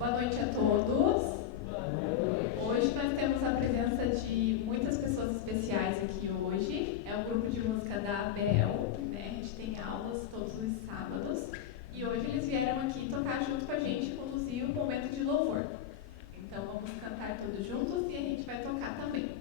Boa noite a todos. Hoje nós temos a presença de muitas pessoas especiais aqui hoje. É um grupo de música da Abel, né? A gente tem aulas todos os sábados. E hoje eles vieram aqui tocar junto com a gente, conduzir o momento de louvor. Então vamos cantar todos juntos e a gente vai tocar também.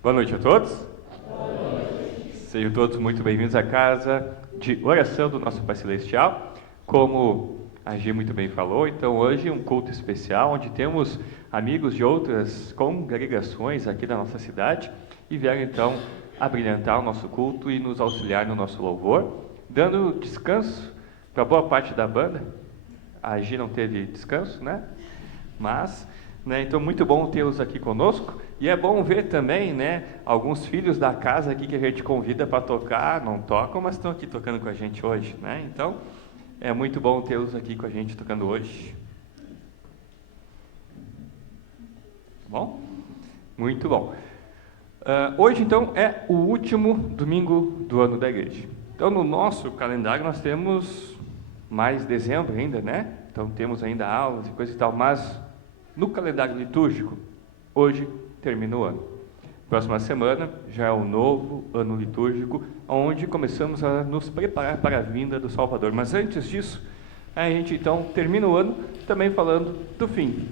Boa noite a todos. Boa noite. Sejam todos muito bem-vindos à casa de oração do nosso Pai Celestial. Como a Gi muito bem falou, então hoje um culto especial, onde temos amigos de outras congregações aqui da nossa cidade e vieram então abrilhantar o nosso culto e nos auxiliar no nosso louvor, dando descanso para boa parte da banda. A Gi não teve descanso, né? Mas... então, muito bom tê-los aqui conosco, e é bom ver também, alguns filhos da casa aqui que a gente convida para tocar, não tocam, mas estão aqui tocando com a gente hoje, então, é muito bom tê-los aqui com a gente tocando hoje. Tá bom? Muito bom. Hoje, então, é o último domingo do ano da igreja. Então, no nosso calendário, nós temos mais dezembro ainda, Então, temos ainda aulas e coisa e tal, mas... no calendário litúrgico, hoje termina o ano. Próxima semana já é o novo ano litúrgico, onde começamos a nos preparar para a vinda do Salvador. Mas antes disso, a gente então termina o ano também falando do fim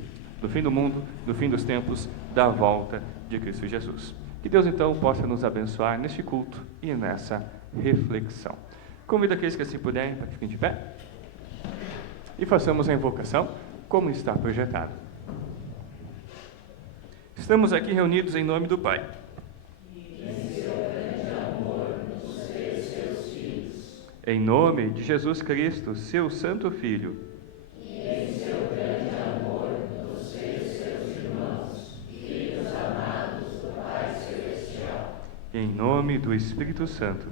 do mundo, do fim dos tempos, da volta de Cristo Jesus. Que Deus então possa nos abençoar neste culto e nessa reflexão. Convido aqueles que assim puderem para que fiquem de pé e façamos a invocação como está projetado. Estamos aqui reunidos em nome do Pai. Em nome de Jesus Cristo, seu Santo Filho. E em seu grande amor nos fez seus irmãos, filhos amados do Pai Celestial. Em nome do Espírito Santo.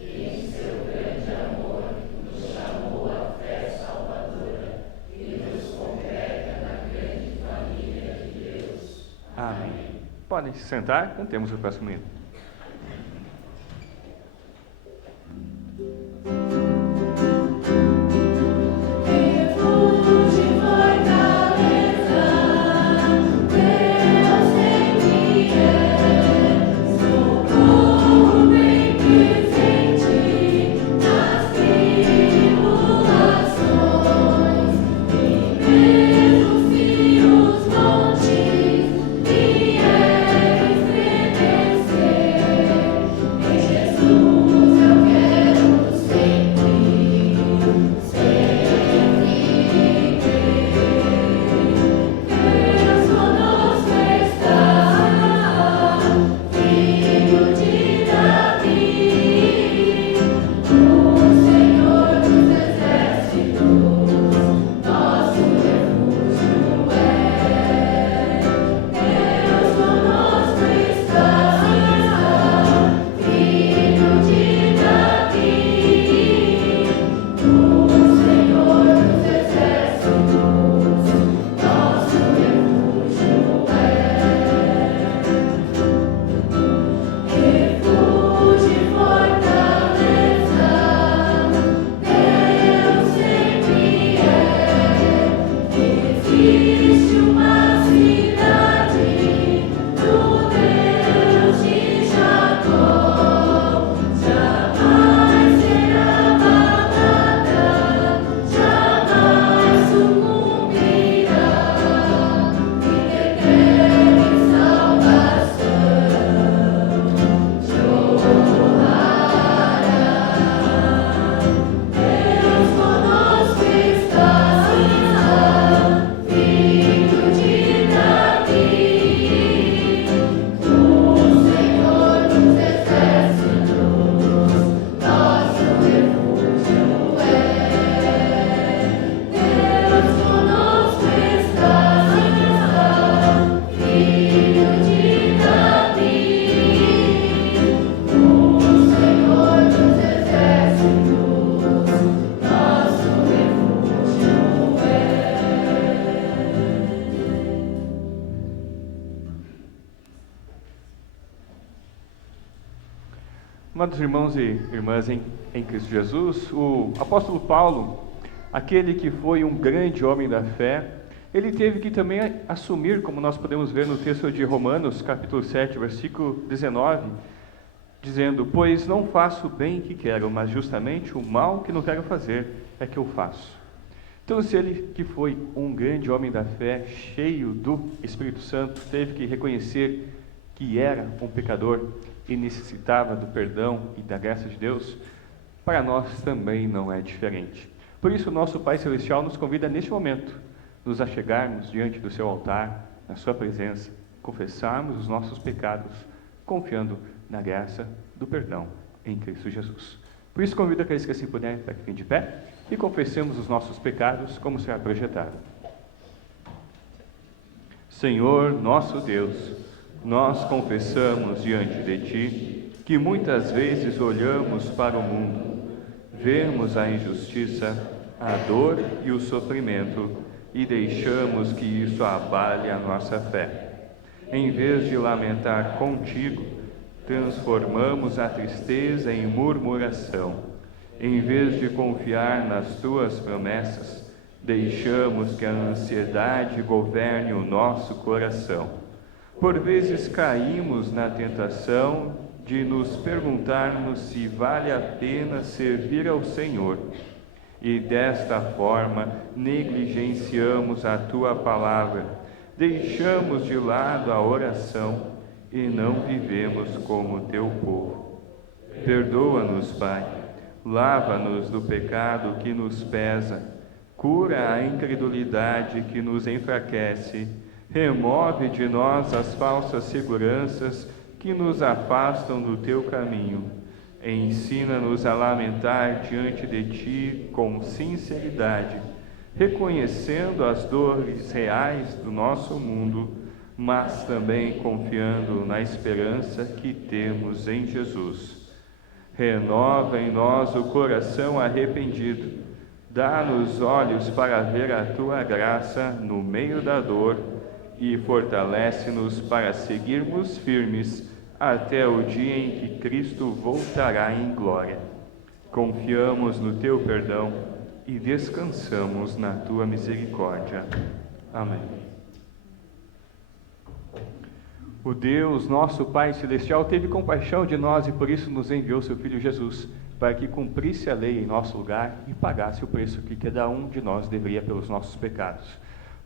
E em seu grande amor nos chamou à fé salvadora e nos congrega na grande família de Deus. Amém. Podem se sentar, cantemos o próximo hino. Amados irmãos e irmãs em Cristo Jesus, o apóstolo Paulo, aquele que foi um grande homem da fé, ele teve que também assumir, como nós podemos ver no texto de Romanos, capítulo 7, versículo 19, dizendo: pois não faço o bem que quero, mas justamente o mal que não quero fazer é que eu faço. Então, se ele que foi um grande homem da fé, cheio do Espírito Santo, teve que reconhecer que era um pecador e necessitava do perdão e da graça de Deus, para nós também não é diferente. Por isso, o nosso Pai Celestial nos convida neste momento, nos achegarmos diante do seu altar, na sua presença, confessarmos os nossos pecados, confiando na graça do perdão em Cristo Jesus. Por isso, convido aqueles que assim puderem para que fiquem de pé e confessemos os nossos pecados como será projetado. Senhor, nosso Deus, nós confessamos diante de Ti que muitas vezes olhamos para o mundo, vemos a injustiça, a dor e o sofrimento e deixamos que isso abale a nossa fé. Em vez de lamentar contigo, transformamos a tristeza em murmuração. Em vez de confiar nas Tuas promessas, deixamos que a ansiedade governe o nosso coração. Por vezes caímos na tentação de nos perguntarmos se vale a pena servir ao Senhor. E desta forma negligenciamos a tua palavra, deixamos de lado a oração e não vivemos como teu povo. Perdoa-nos, Pai, lava-nos do pecado que nos pesa, cura a incredulidade que nos enfraquece, remove de nós as falsas seguranças que nos afastam do teu caminho. Ensina-nos a lamentar diante de ti com sinceridade, reconhecendo as dores reais do nosso mundo, mas também confiando na esperança que temos em Jesus. Renova em nós o coração arrependido, dá-nos olhos para ver a tua graça no meio da dor e fortalece-nos para seguirmos firmes até o dia em que Cristo voltará em glória. Confiamos no teu perdão e descansamos na tua misericórdia. Amém. O Deus, nosso Pai Celestial, teve compaixão de nós e por isso nos enviou seu Filho Jesus, para que cumprisse a lei em nosso lugar e pagasse o preço que cada um de nós deveria pelos nossos pecados.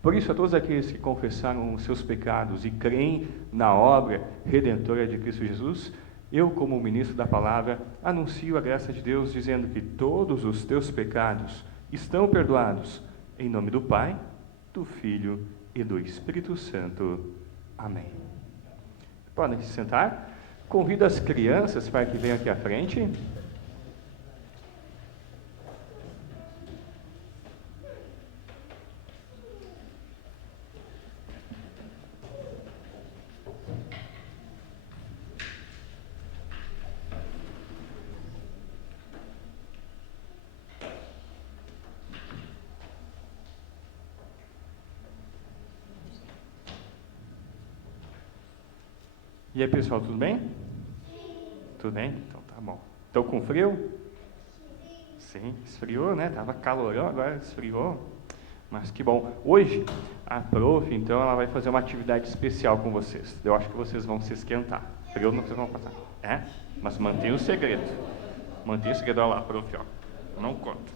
Por isso, a todos aqueles que confessaram os seus pecados e creem na obra redentora de Cristo Jesus, eu, como ministro da palavra, anuncio a graça de Deus, dizendo que todos os teus pecados estão perdoados, em nome do Pai, do Filho e do Espírito Santo. Amém. Podem se sentar. Convido as crianças para que venham aqui à frente. E aí, pessoal, tudo bem? Tudo bem? Então tá bom. Estão com frio? Sim, esfriou, né? Tava calorão, agora esfriou. Mas que bom. Hoje, a prof, então, ela vai fazer uma atividade especial com vocês. Eu acho que vocês vão se esquentar. Frio não vocês vão passar. É? Mas mantenha o segredo. Mantenha o segredo. Olha lá, prof, ó. Não conta.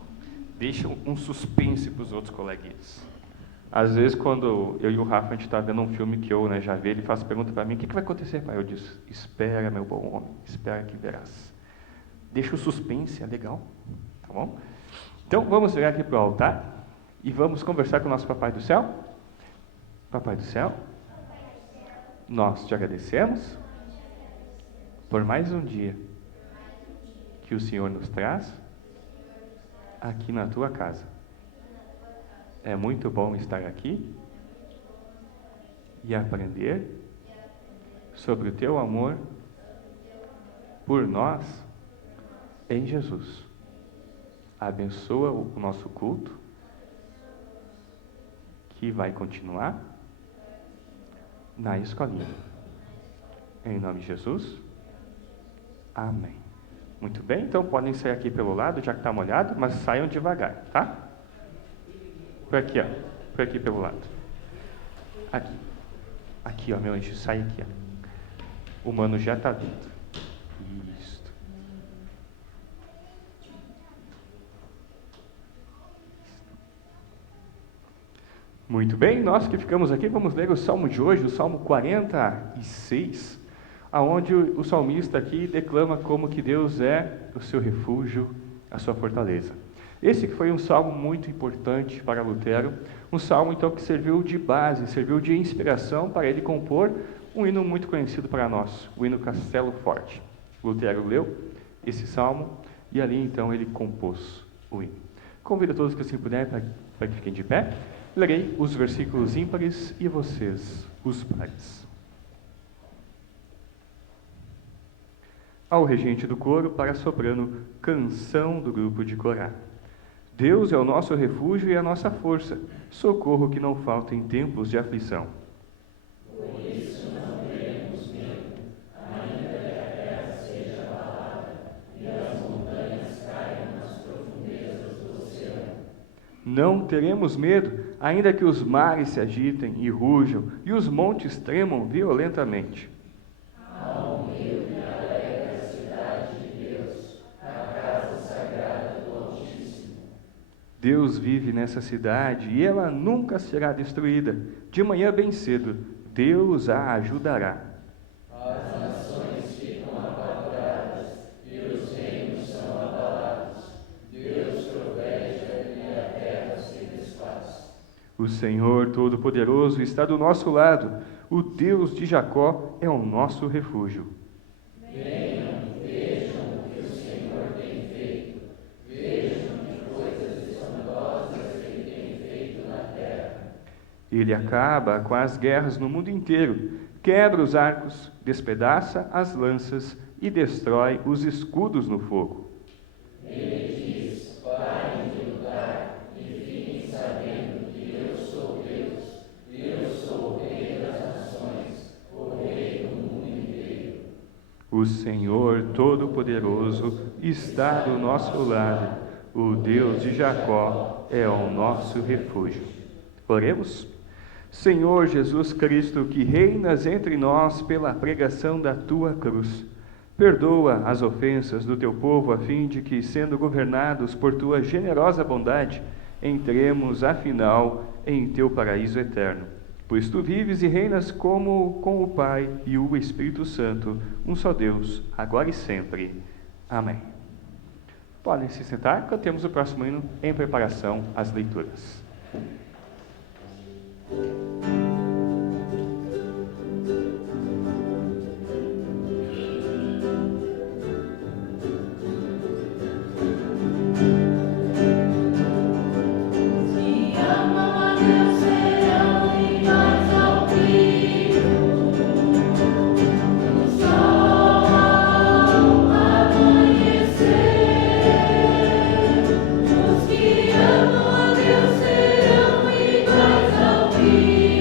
Deixa um suspense para os outros coleguinhas. Às vezes, quando eu e o Rafa, a gente está vendo um filme que eu já vi, ele faz pergunta para mim, o que vai acontecer, pai? Eu disse, espera, meu bom homem, espera que verás. Deixa o suspense, é legal, tá bom? Então, vamos virar aqui para o altar e vamos conversar com o nosso Papai do Céu. Papai do Céu, nós te agradecemos por mais um dia que o Senhor nos traz aqui na tua casa. É muito bom estar aqui e aprender sobre o teu amor por nós em Jesus. Abençoa o nosso culto, que vai continuar na escolinha. Em nome de Jesus. Amém. Muito bem, então podem sair aqui pelo lado, já que está molhado, mas saiam devagar, tá? Por aqui, ó. Por aqui pelo lado. Aqui. Aqui, ó, meu anjo. Sai aqui, ó. O mano já está vindo. Isso. Muito bem, nós que ficamos aqui, vamos ler o Salmo de hoje, o Salmo 46, aonde o salmista aqui declama como que Deus é o seu refúgio, a sua fortaleza. Esse que foi um salmo muito importante para Lutero, um salmo então que serviu de base, serviu de inspiração para ele compor um hino muito conhecido para nós, o hino Castelo Forte. Lutero leu esse salmo e ali então ele compôs o hino. Convido a todos que assim puderem para que fiquem de pé. Lerei os versículos ímpares e vocês os pares. Ao regente do coro, para soprano, canção do grupo de Corá. Deus é o nosso refúgio e a nossa força, socorro que não falta em tempos de aflição. Por isso não teremos medo, ainda que a terra seja abalada e as montanhas caiam nas profundezas do oceano. Não teremos medo, ainda que os mares se agitem e rujam, e os montes tremam violentamente. Há humilde e alegre a cidade de Deus, a casa sagrada do Altíssimo. Deus vive nessa cidade e ela nunca será destruída. De manhã bem cedo, Deus a ajudará. As nações ficam apavoradas e os reinos são abalados. Deus troveja e a terra se desfaz. O Senhor Todo-Poderoso está do nosso lado. O Deus de Jacó é o nosso refúgio. Venham, vejam o que o Senhor tem feito. Vejam que coisas espantosas Ele tem feito na terra. Ele acaba com as guerras no mundo inteiro, quebra os arcos, despedaça as lanças e destrói os escudos no fogo. Ele diz: parem de lutar e fiquem sabendo que eu sou Deus. Eu sou o Rei das nações, o Rei do mundo inteiro. O Senhor Todo-Poderoso está do nosso lado. O Deus de Jacó é o nosso refúgio. Oremos. Senhor Jesus Cristo, que reinas entre nós pela pregação da tua cruz, perdoa as ofensas do teu povo, a fim de que, sendo governados por tua generosa bondade, entremos, afinal, em teu paraíso eterno. Pois tu vives e reinas como com o Pai e o Espírito Santo, um só Deus, agora e sempre. Amém. Podem se sentar, cantemos o próximo hino em preparação às leituras. Os que amam a Deus serão iguais ao Filho.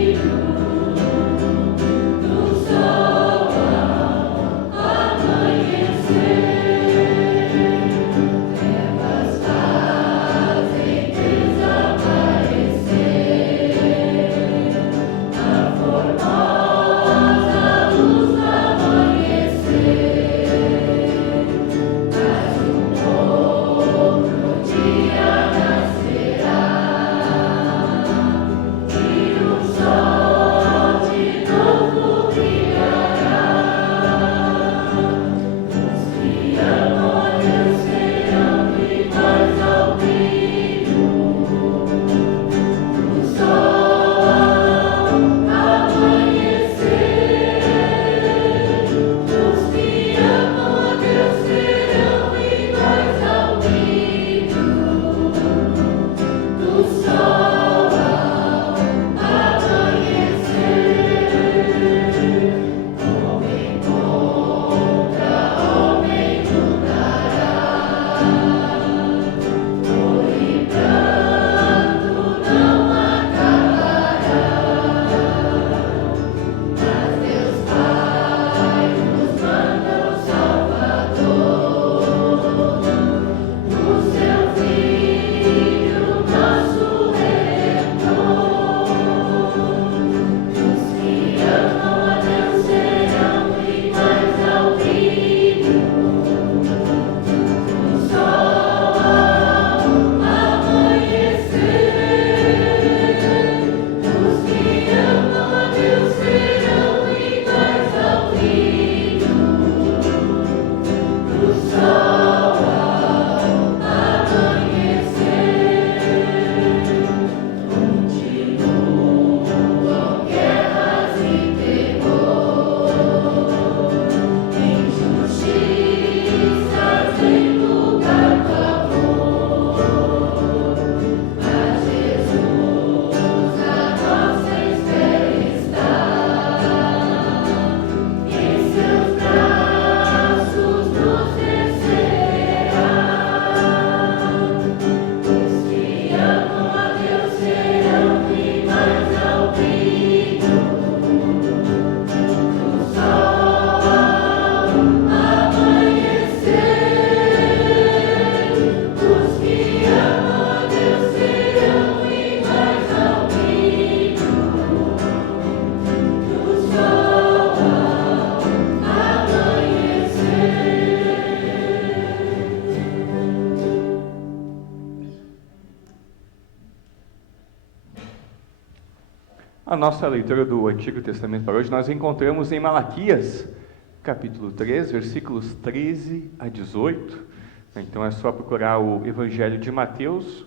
A nossa leitura do Antigo Testamento para hoje nós encontramos em Malaquias, capítulo 3, versículos 13 a 18. Então é só procurar o Evangelho de Mateus,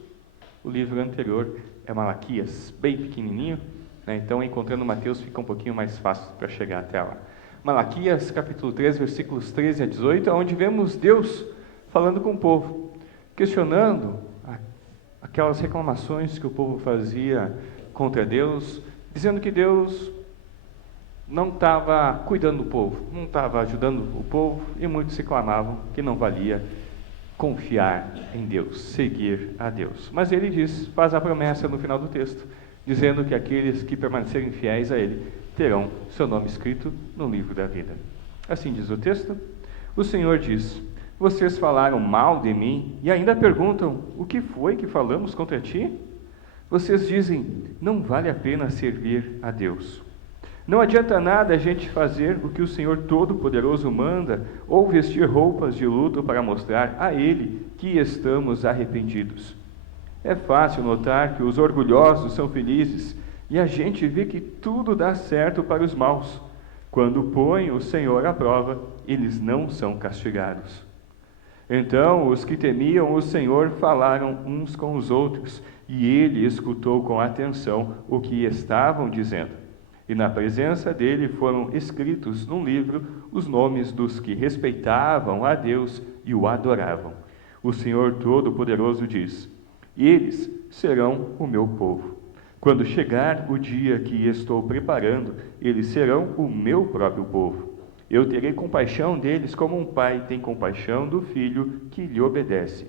o livro anterior é Malaquias, bem pequenininho, né? Então encontrando Mateus fica um pouquinho mais fácil para chegar até lá. Malaquias, capítulo 3, versículos 13 a 18, onde vemos Deus falando com o povo, questionando aquelas reclamações que o povo fazia contra Deus, dizendo que Deus não estava cuidando do povo, não estava ajudando o povo, e muitos reclamavam que não valia confiar em Deus, seguir a Deus. Mas ele diz, faz a promessa no final do texto, dizendo que aqueles que permanecerem fiéis a ele terão seu nome escrito no livro da vida. Assim diz o texto. O Senhor diz: vocês falaram mal de mim e ainda perguntam: o que foi que falamos contra ti? Vocês dizem: não vale a pena servir a Deus. Não adianta nada a gente fazer o que o Senhor Todo-Poderoso manda, ou vestir roupas de luto para mostrar a Ele que estamos arrependidos. É fácil notar que os orgulhosos são felizes, e a gente vê que tudo dá certo para os maus. Quando põem o Senhor à prova, eles não são castigados. Então os que temiam o Senhor falaram uns com os outros, e ele escutou com atenção o que estavam dizendo. E na presença dele foram escritos num livro os nomes dos que respeitavam a Deus e o adoravam. O Senhor Todo-Poderoso diz: eles serão o meu povo. Quando chegar o dia que estou preparando, eles serão o meu próprio povo. Eu terei compaixão deles como um pai tem compaixão do filho que lhe obedece.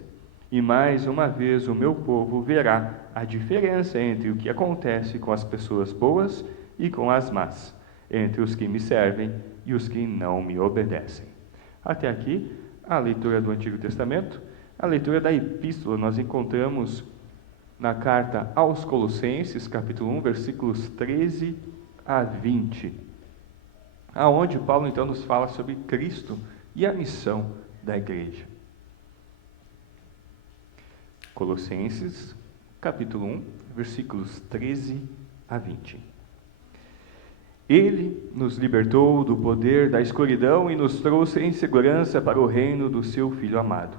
E mais uma vez o meu povo verá a diferença entre o que acontece com as pessoas boas e com as más, entre os que me servem e os que não me obedecem. Até aqui, a leitura do Antigo Testamento. A leitura da Epístola nós encontramos na carta aos Colossenses, capítulo 1, versículos 13 a 20, aonde Paulo então nos fala sobre Cristo e a missão da igreja. Colossenses, capítulo 1, versículos 13 a 20. Ele nos libertou do poder da escuridão e nos trouxe em segurança para o reino do seu Filho amado.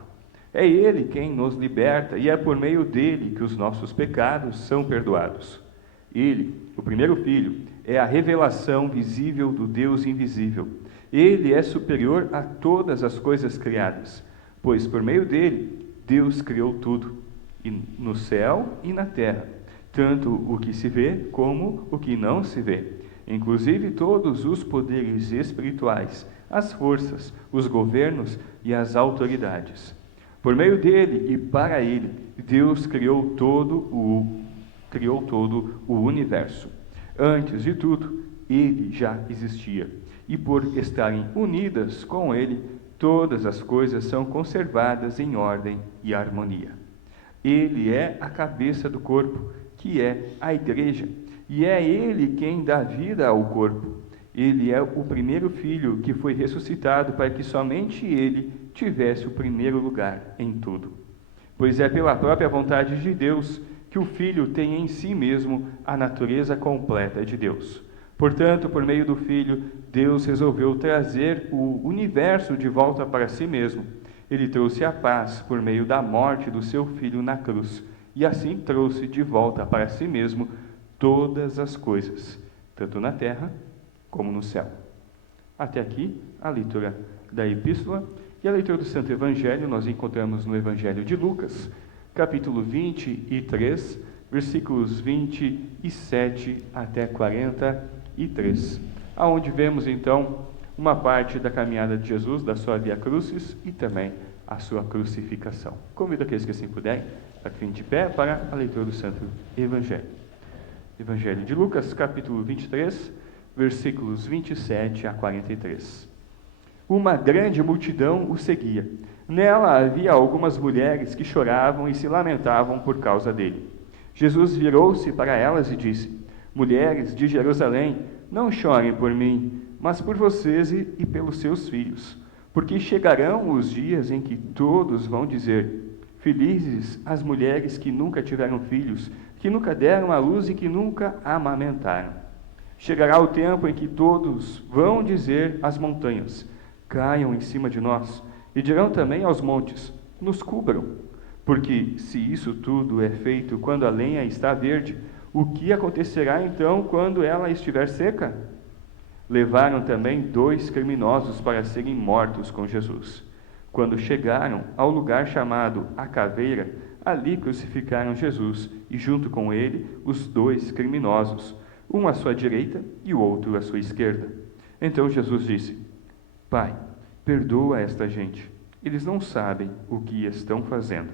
É Ele quem nos liberta e é por meio dele que os nossos pecados são perdoados. Ele, o primeiro Filho, é a revelação visível do Deus invisível. Ele é superior a todas as coisas criadas, pois por meio dele Deus criou tudo, no céu e na terra, tanto o que se vê como o que não se vê, inclusive todos os poderes espirituais, as forças, os governos e as autoridades. Por meio dele e para ele, Deus criou todo o universo. Antes de tudo, ele já existia, e por estarem unidas com ele, todas as coisas são conservadas em ordem e harmonia. Ele é a cabeça do corpo, que é a igreja, e é ele quem dá vida ao corpo. Ele é o primeiro filho que foi ressuscitado para que somente ele tivesse o primeiro lugar em tudo. Pois é pela própria vontade de Deus que o Filho tem em si mesmo a natureza completa de Deus. Portanto, por meio do Filho, Deus resolveu trazer o universo de volta para si mesmo. Ele trouxe a paz por meio da morte do seu Filho na cruz, e assim trouxe de volta para si mesmo todas as coisas, tanto na terra como no céu. Até aqui, a leitura da Epístola. E a leitura do Santo Evangelho nós encontramos no Evangelho de Lucas, capítulo 23, versículos 27 até 43, aonde vemos então uma parte da caminhada de Jesus, da sua Via Crucis e também a sua crucificação. Convido aqueles que assim puderem a ficarem de pé para a leitura do Santo Evangelho. Evangelho de Lucas, capítulo 23, versículos 27 a 43. Uma grande multidão o seguia. Nela havia algumas mulheres que choravam e se lamentavam por causa dele. Jesus virou-se para elas e disse: mulheres de Jerusalém, não chorem por mim, mas por vocês e pelos seus filhos. Porque chegarão os dias em que todos vão dizer: felizes as mulheres que nunca tiveram filhos, que nunca deram à luz e que nunca amamentaram. Chegará o tempo em que todos vão dizer às montanhas: caiam em cima de nós, e dirão também aos montes: nos cubram. Porque se isso tudo é feito quando a lenha está verde, o que acontecerá então quando ela estiver seca? Levaram também 2 criminosos para serem mortos com Jesus. Quando chegaram ao lugar chamado A Caveira, ali crucificaram Jesus e junto com ele os 2 criminosos, um à sua direita e o outro à sua esquerda. Então Jesus disse: Pai, perdoa esta gente, eles não sabem o que estão fazendo.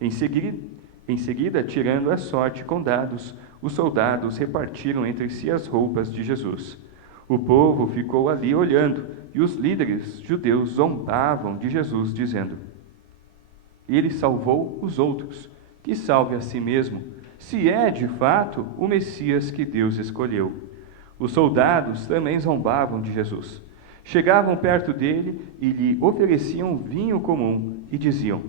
Em seguida, tirando a sorte com dados, os soldados repartiram entre si as roupas de Jesus. O povo ficou ali olhando, e os líderes judeus zombavam de Jesus, dizendo: Ele salvou os outros, que salve a si mesmo, se é de fato o Messias que Deus escolheu. Os soldados também zombavam de Jesus. Chegavam perto dele e lhe ofereciam vinho comum e diziam: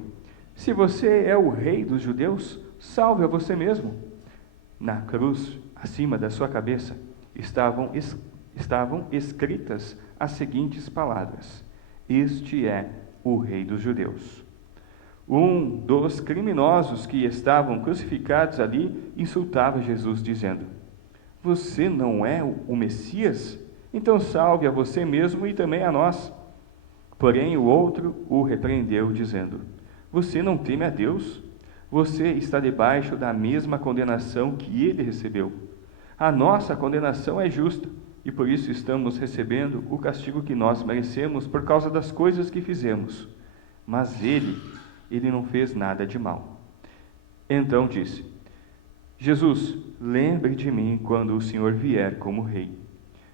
Se você é o rei dos judeus, salve a você mesmo. Na cruz, acima da sua cabeça, estavam escritas as seguintes palavras: Este é o rei dos judeus. Um dos criminosos que estavam crucificados ali insultava Jesus, dizendo: Você não é o Messias? Então salve a você mesmo e também a nós. Porém o outro o repreendeu, dizendo: Você não teme a Deus? Você está debaixo da mesma condenação que ele recebeu. A nossa condenação é justa, e por isso estamos recebendo o castigo que nós merecemos por causa das coisas que fizemos. Mas ele não fez nada de mal. Então disse: Jesus, lembre de mim quando o Senhor vier como rei.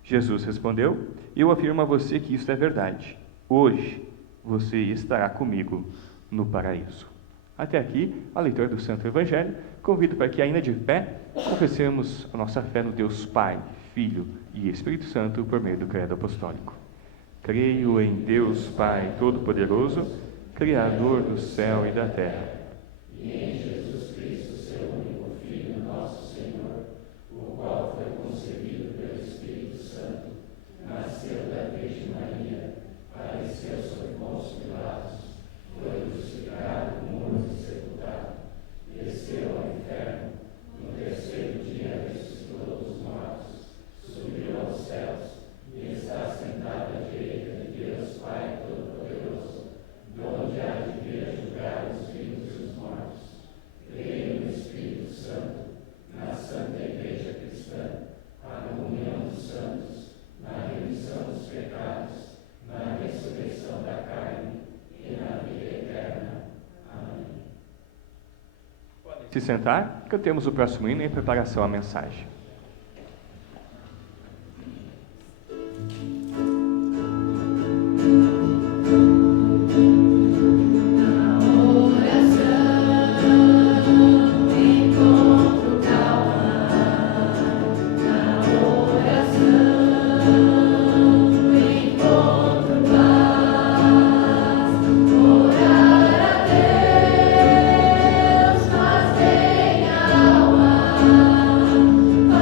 Jesus respondeu: Eu afirmo a você que isto é verdade. Hoje você estará comigo no paraíso. Até aqui, a leitura do Santo Evangelho. Convido para que, ainda de pé, confessemos a nossa fé no Deus Pai, Filho e Espírito Santo por meio do credo apostólico. Creio em Deus Pai Todo-Poderoso, Criador do céu e da terra. E em Jesus Cristo, seu único Filho, nosso Senhor, o qual foi concebido pelo Espírito Santo, nasceu da Virgem Maria, padeceu sob Pôncio Pilatos, foi crucificado, morto e sepultado, desceu ao inferno, no terceiro dia ressuscitou dos mortos, subiu aos céus e está sentado à direita de Deus Pai Todo-Poderoso, de onde há de vir a julgar os vivos e os mortos. Creio no Espírito Santo, na Santa Igreja Cristã, a comunhão dos santos, na remissão dos pecados, na ressurreição da carne e na vida eterna. Amém. Se sentar, cantemos o próximo hino em preparação à mensagem. Faz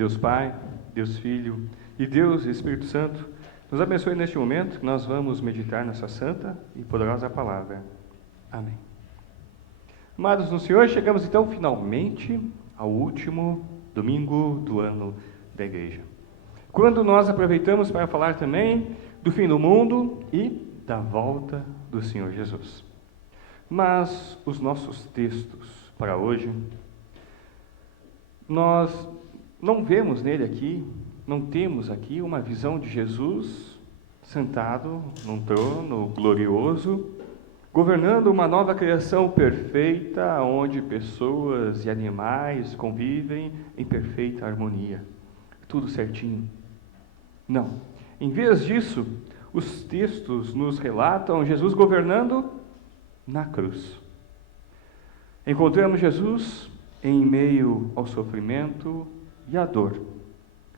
Deus Pai, Deus Filho e Deus Espírito Santo nos abençoe neste momento que nós vamos meditar nessa santa e poderosa palavra. Amém. Amados no Senhor, chegamos então finalmente ao último domingo do ano da igreja, quando nós aproveitamos para falar também do fim do mundo e da volta do Senhor Jesus. Mas os nossos textos para hoje, nós não vemos nele aqui, não temos aqui uma visão de Jesus sentado num trono glorioso, governando uma nova criação perfeita, onde pessoas e animais convivem em perfeita harmonia, tudo certinho. Não. Em vez disso, os textos nos relatam Jesus governando na cruz. Encontramos Jesus em meio ao sofrimento e à dor,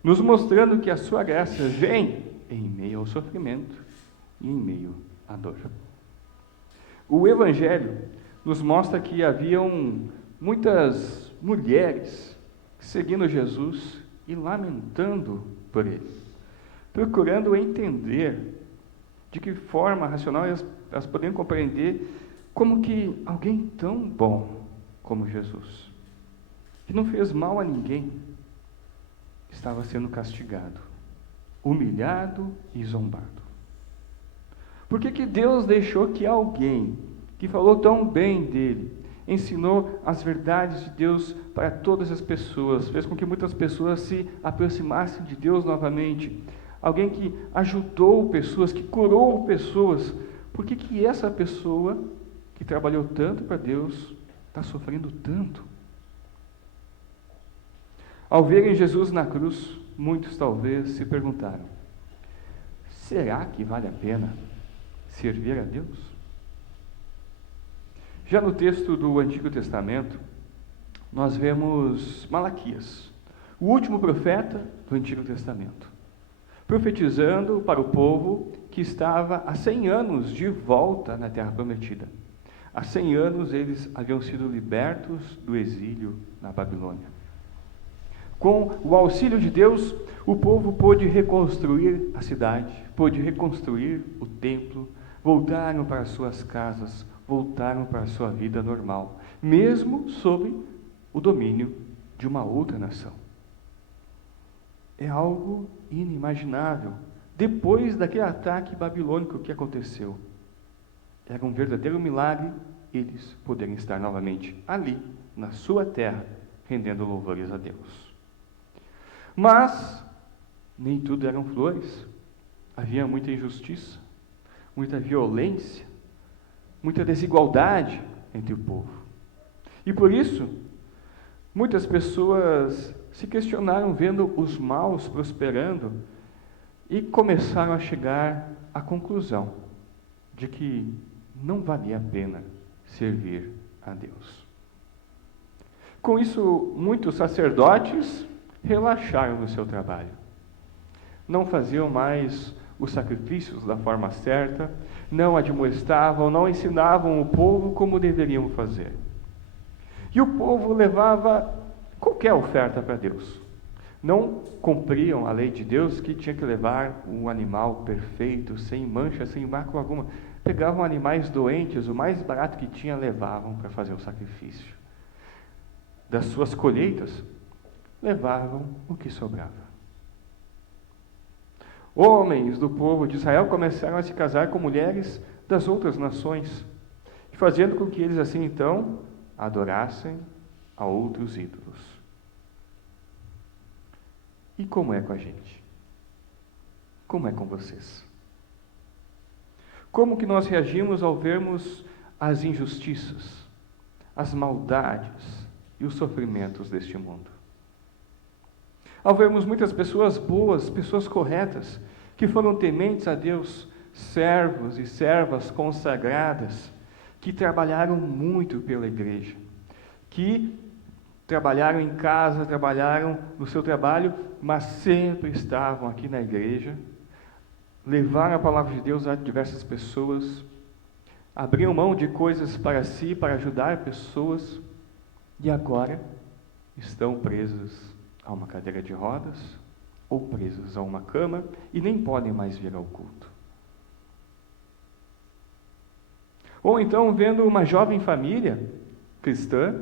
nos mostrando que a sua graça vem em meio ao sofrimento e em meio à dor. O Evangelho nos mostra que haviam muitas mulheres seguindo Jesus e lamentando por ele, procurando entender de que forma racional elas poderiam compreender como que alguém tão bom como Jesus, que não fez mal a ninguém, estava sendo castigado, humilhado e zombado. Por que Deus deixou que alguém que falou tão bem dele, ensinou as verdades de Deus para todas as pessoas, fez com que muitas pessoas se aproximassem de Deus novamente, alguém que ajudou pessoas, que curou pessoas, por que essa pessoa que trabalhou tanto para Deus está sofrendo tanto? Ao verem Jesus na cruz, muitos talvez se perguntaram: será que vale a pena servir a Deus? Já no texto do Antigo Testamento, nós vemos Malaquias, o último profeta do Antigo Testamento, profetizando para o povo que estava há 100 anos de volta na Terra Prometida. Há 100 anos eles haviam sido libertos do exílio na Babilônia. Com o auxílio de Deus, o povo pôde reconstruir a cidade, pôde reconstruir o templo, voltaram para suas casas, voltaram para a sua vida normal, mesmo sob o domínio de uma outra nação. É algo inimaginável. Depois daquele ataque babilônico que aconteceu, era um verdadeiro milagre eles poderem estar novamente ali, na sua terra, rendendo louvores a Deus. Mas nem tudo eram flores. Havia muita injustiça, muita violência, muita desigualdade entre o povo. E por isso, muitas pessoas se questionaram vendo os maus prosperando e começaram a chegar à conclusão de que não valia a pena servir a Deus. Com isso, muitos sacerdotes relaxaram no seu trabalho. Não faziam mais os sacrifícios da forma certa, não admoestavam, não ensinavam o povo como deveriam fazer. E o povo levava qualquer oferta para Deus. Não cumpriam a lei de Deus, que tinha que levar um animal perfeito, sem mancha, sem marca alguma. Pegavam animais doentes, o mais barato que tinha, levavam para fazer o sacrifício. Das suas colheitas, levavam o que sobrava. Homens do povo de Israel começaram a se casar com mulheres das outras nações, fazendo com que eles assim então adorassem a outros ídolos. E como é com a gente? Como é com vocês? Como que nós reagimos ao vermos as injustiças, as maldades e os sofrimentos deste mundo? Ao vermos muitas pessoas boas, pessoas corretas, que foram tementes a Deus, servos e servas consagradas, que trabalharam muito pela igreja, que trabalharam em casa, trabalharam no seu trabalho, mas sempre estavam aqui na igreja, levaram a palavra de Deus a diversas pessoas, abriam mão de coisas para si, para ajudar pessoas, e agora estão presos a uma cadeira de rodas ou presos a uma cama e nem podem mais vir ao culto. Ou então vendo uma jovem família cristã,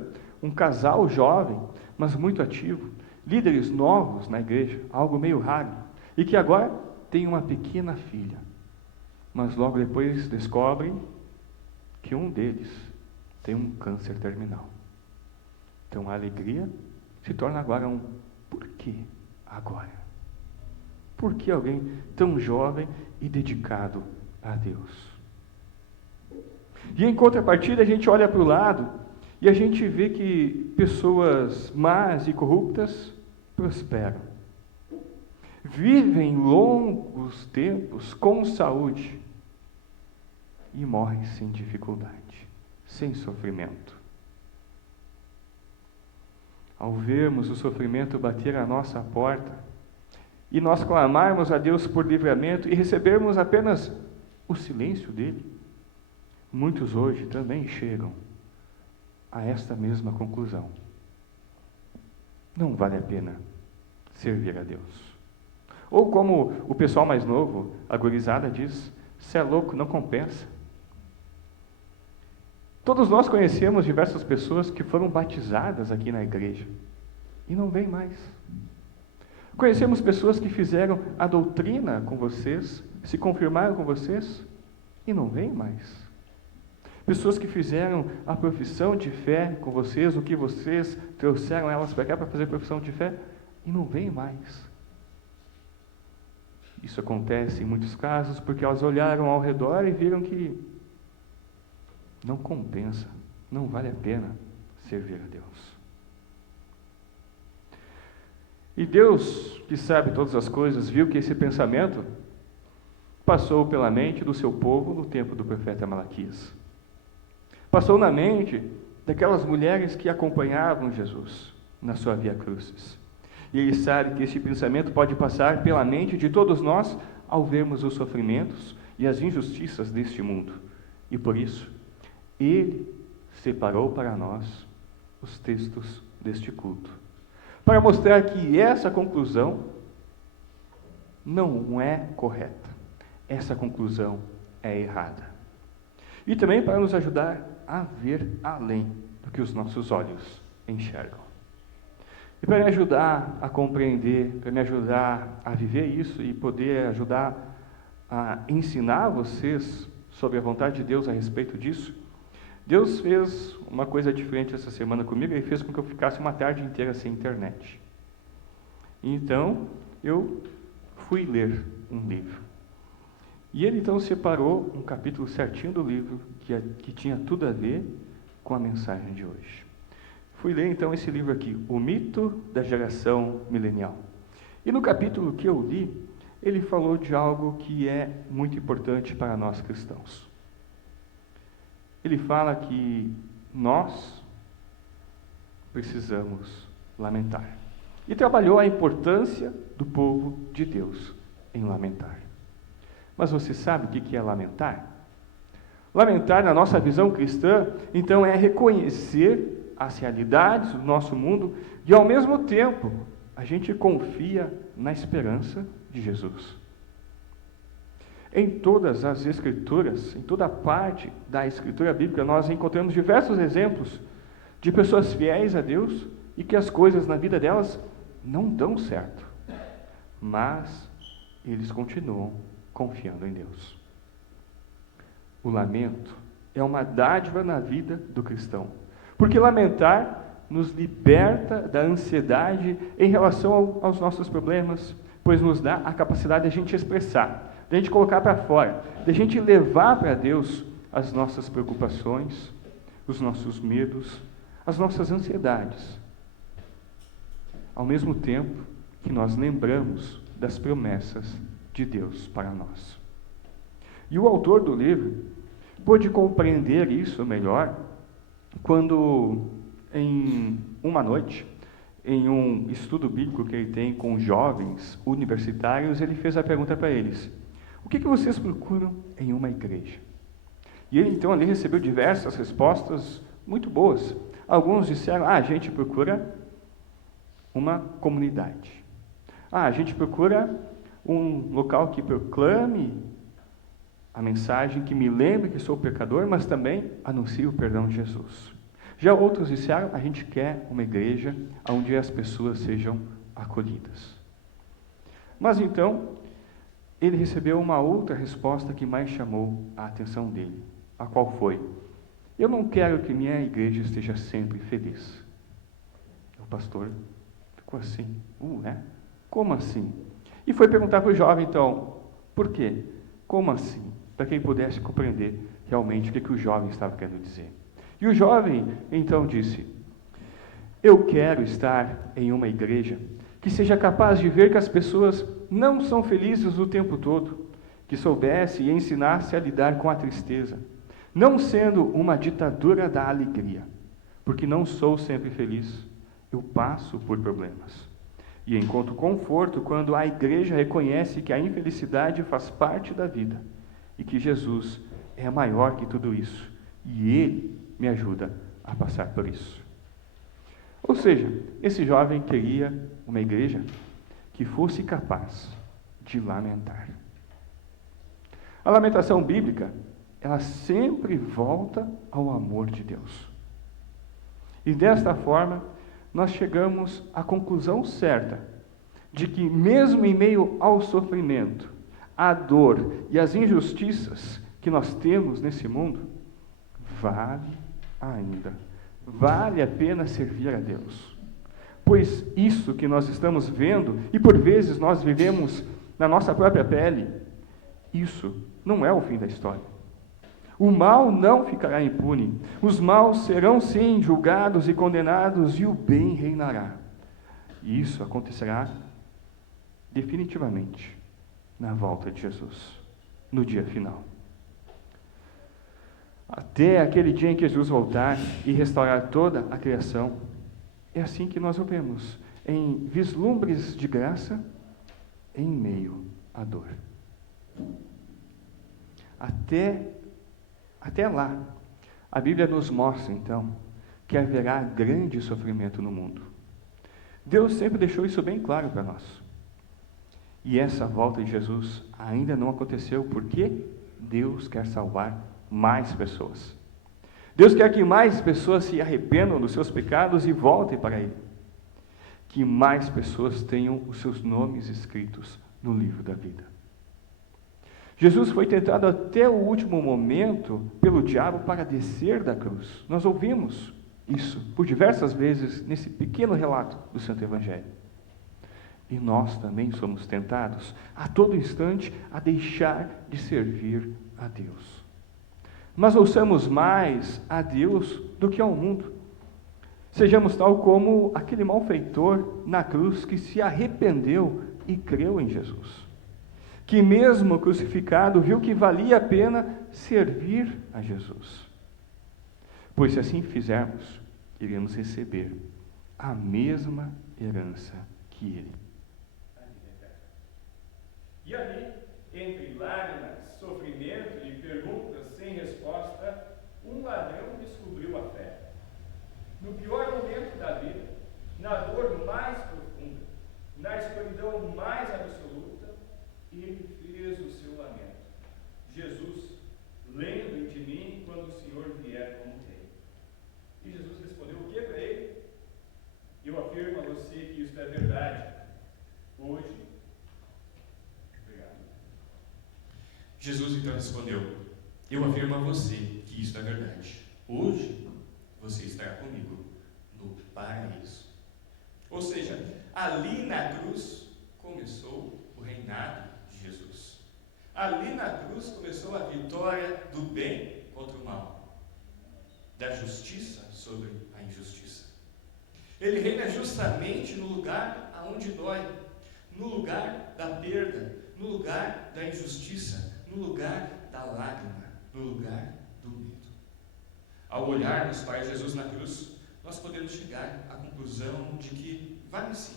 um casal jovem, mas muito ativo, líderes novos na igreja, algo meio raro, e que agora tem uma pequena filha, mas logo depois descobrem que um deles tem um câncer terminal. Então a alegria se torna agora um por que agora? Por que alguém tão jovem e dedicado a Deus? E em contrapartida a gente olha para o lado e a gente vê que pessoas más e corruptas prosperam. Vivem longos tempos com saúde e morrem sem dificuldade, sem sofrimento. Ao vermos o sofrimento bater à nossa porta e nós clamarmos a Deus por livramento e recebermos apenas o silêncio dele, muitos hoje também chegam a esta mesma conclusão. Não vale a pena servir a Deus. Ou como o pessoal mais novo, a gurizada diz, "Cê é louco, não compensa." Todos nós conhecemos diversas pessoas que foram batizadas aqui na igreja e não vêm mais. Conhecemos pessoas que fizeram a doutrina com vocês, se confirmaram com vocês e não vêm mais. Pessoas que fizeram a profissão de fé com vocês, o que vocês trouxeram elas para cá para fazer profissão de fé e não vêm mais. Isso acontece em muitos casos porque elas olharam ao redor e viram que não compensa, não vale a pena servir a Deus. E Deus, que sabe todas as coisas, viu que esse pensamento passou pela mente do seu povo no tempo do profeta Malaquias. Passou na mente daquelas mulheres que acompanhavam Jesus na sua Via Crucis. E ele sabe que esse pensamento pode passar pela mente de todos nós ao vermos os sofrimentos e as injustiças deste mundo. E por isso, ele separou para nós os textos deste culto, para mostrar que essa conclusão não é correta, essa conclusão é errada. E também para nos ajudar a ver além do que os nossos olhos enxergam. E para me ajudar a compreender, para me ajudar a viver isso e poder ajudar a ensinar vocês sobre a vontade de Deus a respeito disso, Deus fez uma coisa diferente essa semana comigo, Ele fez com que eu ficasse uma tarde inteira sem internet. Então, eu fui ler um livro. E ele então separou um capítulo certinho do livro que tinha tudo a ver com a mensagem de hoje. Fui ler então esse livro aqui, O Mito da Geração Milenial. E no capítulo que eu li, ele falou de algo que é muito importante para nós cristãos. Ele fala que nós precisamos lamentar. E trabalhou a importância do povo de Deus em lamentar. Mas você sabe o que é lamentar? Lamentar, na nossa visão cristã, então é reconhecer as realidades do nosso mundo e, ao mesmo tempo, a gente confia na esperança de Jesus. Em todas as Escrituras, em toda parte da Escritura Bíblica, nós encontramos diversos exemplos de pessoas fiéis a Deus e que as coisas na vida delas não dão certo, mas eles continuam confiando em Deus. O lamento é uma dádiva na vida do cristão, porque lamentar nos liberta da ansiedade em relação aos nossos problemas, pois nos dá a capacidade de a gente expressar, de a gente colocar para fora, de a gente levar para Deus as nossas preocupações, os nossos medos, as nossas ansiedades, ao mesmo tempo que nós lembramos das promessas de Deus para nós. E o autor do livro pôde compreender isso melhor quando, em uma noite, em um estudo bíblico que ele tem com jovens universitários, ele fez a pergunta para eles: o que vocês procuram em uma igreja? E ele então ali recebeu diversas respostas muito boas. Alguns disseram: a gente procura uma comunidade. A gente procura um local que proclame a mensagem, que me lembre que sou pecador, mas também anuncie o perdão de Jesus. Já outros disseram, a gente quer uma igreja onde as pessoas sejam acolhidas. Mas então, ele recebeu uma outra resposta que mais chamou a atenção dele, a qual foi: eu não quero que minha igreja esteja sempre feliz. O pastor ficou assim, Como assim? E foi perguntar para o jovem, então, por quê? Como assim? Para que ele pudesse compreender realmente o que o jovem estava querendo dizer. E o jovem, então, disse: eu quero estar em uma igreja que seja capaz de ver que as pessoas não são felizes o tempo todo, que soubesse e ensinasse a lidar com a tristeza, não sendo uma ditadura da alegria, porque não sou sempre feliz, eu passo por problemas. E encontro conforto quando a igreja reconhece que a infelicidade faz parte da vida e que Jesus é maior que tudo isso, e Ele me ajuda a passar por isso. Ou seja, esse jovem queria uma igreja que fosse capaz de lamentar. A lamentação bíblica, ela sempre volta ao amor de Deus. E desta forma, nós chegamos à conclusão certa de que, mesmo em meio ao sofrimento, à dor e às injustiças que nós temos nesse mundo, vale a pena servir a Deus. Pois isso que nós estamos vendo, e por vezes nós vivemos na nossa própria pele, isso não é o fim da história. O mal não ficará impune. Os maus serão sim julgados e condenados, e o bem reinará. E isso acontecerá definitivamente na volta de Jesus, no dia final. Até aquele dia em que Jesus voltar e restaurar toda a criação, é assim que nós o vemos, em vislumbres de graça, em meio à dor. Até lá, a Bíblia nos mostra, então, que haverá grande sofrimento no mundo. Deus sempre deixou isso bem claro para nós. E essa volta de Jesus ainda não aconteceu, porque Deus quer salvar mais pessoas. Deus quer que mais pessoas se arrependam dos seus pecados e voltem para Ele. Que mais pessoas tenham os seus nomes escritos no livro da vida. Jesus foi tentado até o último momento pelo diabo para descer da cruz. Nós ouvimos isso por diversas vezes nesse pequeno relato do Santo Evangelho. E nós também somos tentados a todo instante a deixar de servir a Deus. Mas ouçamos mais a Deus do que ao mundo. Sejamos tal como aquele malfeitor na cruz que se arrependeu e creu em Jesus. Que mesmo crucificado viu que valia a pena servir a Jesus. Pois se assim fizermos, iremos receber a mesma herança que ele. E ali, entre lágrimas, sofrimento e perguntas sem resposta, um ladrão descobriu a fé. No pior momento da vida, na dor mais profunda, na escuridão mais absoluta, ele fez o seu lamento. Jesus, lembre de mim quando o Senhor vier como rei. E Jesus respondeu o que para ele? Eu afirmo a você que isso é verdade. Hoje, Jesus então respondeu: eu afirmo a você que isto é verdade. Hoje você estará comigo no paraíso. Ou seja, ali na cruz começou o reinado de Jesus. Ali na cruz começou a vitória do bem contra o mal, da justiça sobre a injustiça. Ele reina justamente no lugar aonde dói, no lugar da perda, no lugar da injustiça, no lugar da lágrima, no lugar do medo. Ao olharmos para Jesus na cruz, nós podemos chegar à conclusão de que vale sim,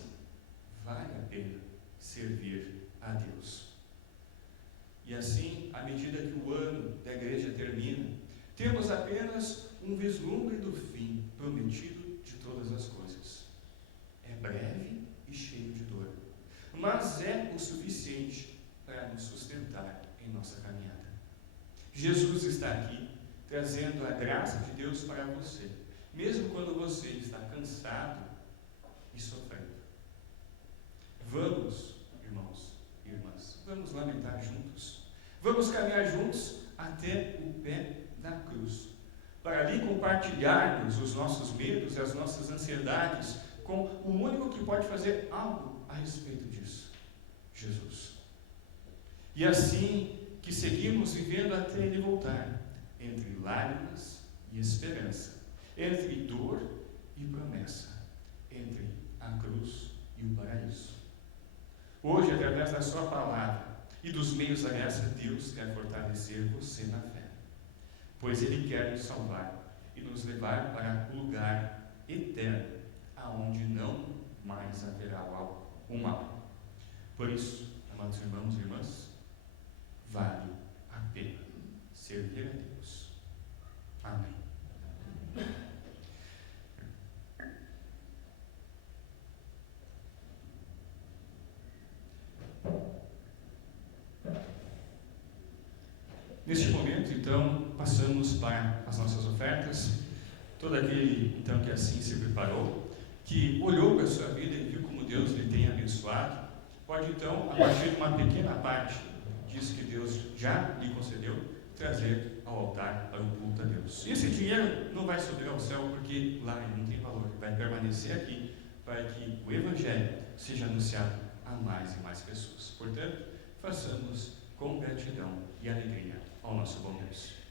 vale a pena servir a Deus. E assim, à medida que o ano da igreja termina, temos apenas um vislumbre do fim prometido de todas as coisas. É breve e cheio de dor, mas é o suficiente para nos sustentar em nossa caminhada. Jesus está aqui trazendo a graça de Deus para você, mesmo quando você está cansado e sofrendo. Vamos, irmãos e irmãs, vamos lamentar juntos. Vamos caminhar juntos até o pé da cruz, para ali compartilharmos os nossos medos e as nossas ansiedades com o único que pode fazer algo a respeito disso, Jesus. E assim que seguimos vivendo até Ele voltar, entre lágrimas e esperança, entre dor e promessa, entre a cruz e o paraíso. Hoje, através da sua palavra e dos meios da graça, Deus quer fortalecer você na fé, pois Ele quer nos salvar e nos levar para o lugar eterno, aonde não mais haverá o mal. Por isso, amados irmãos e irmãs, vale a pena servir a Deus. Amém. Neste momento, então, passamos para as nossas ofertas. Todo aquele, então, que assim se preparou, que olhou para a sua vida e viu como Deus lhe tem abençoado, pode, então, a partir de uma pequena parte disso que Deus já lhe concedeu, trazer ao altar para o culto a Deus. E esse dinheiro não vai subir ao céu, porque lá ele não tem valor, vai permanecer aqui para que o Evangelho seja anunciado a mais e mais pessoas. Portanto, façamos com gratidão e alegria ao nosso bom Deus.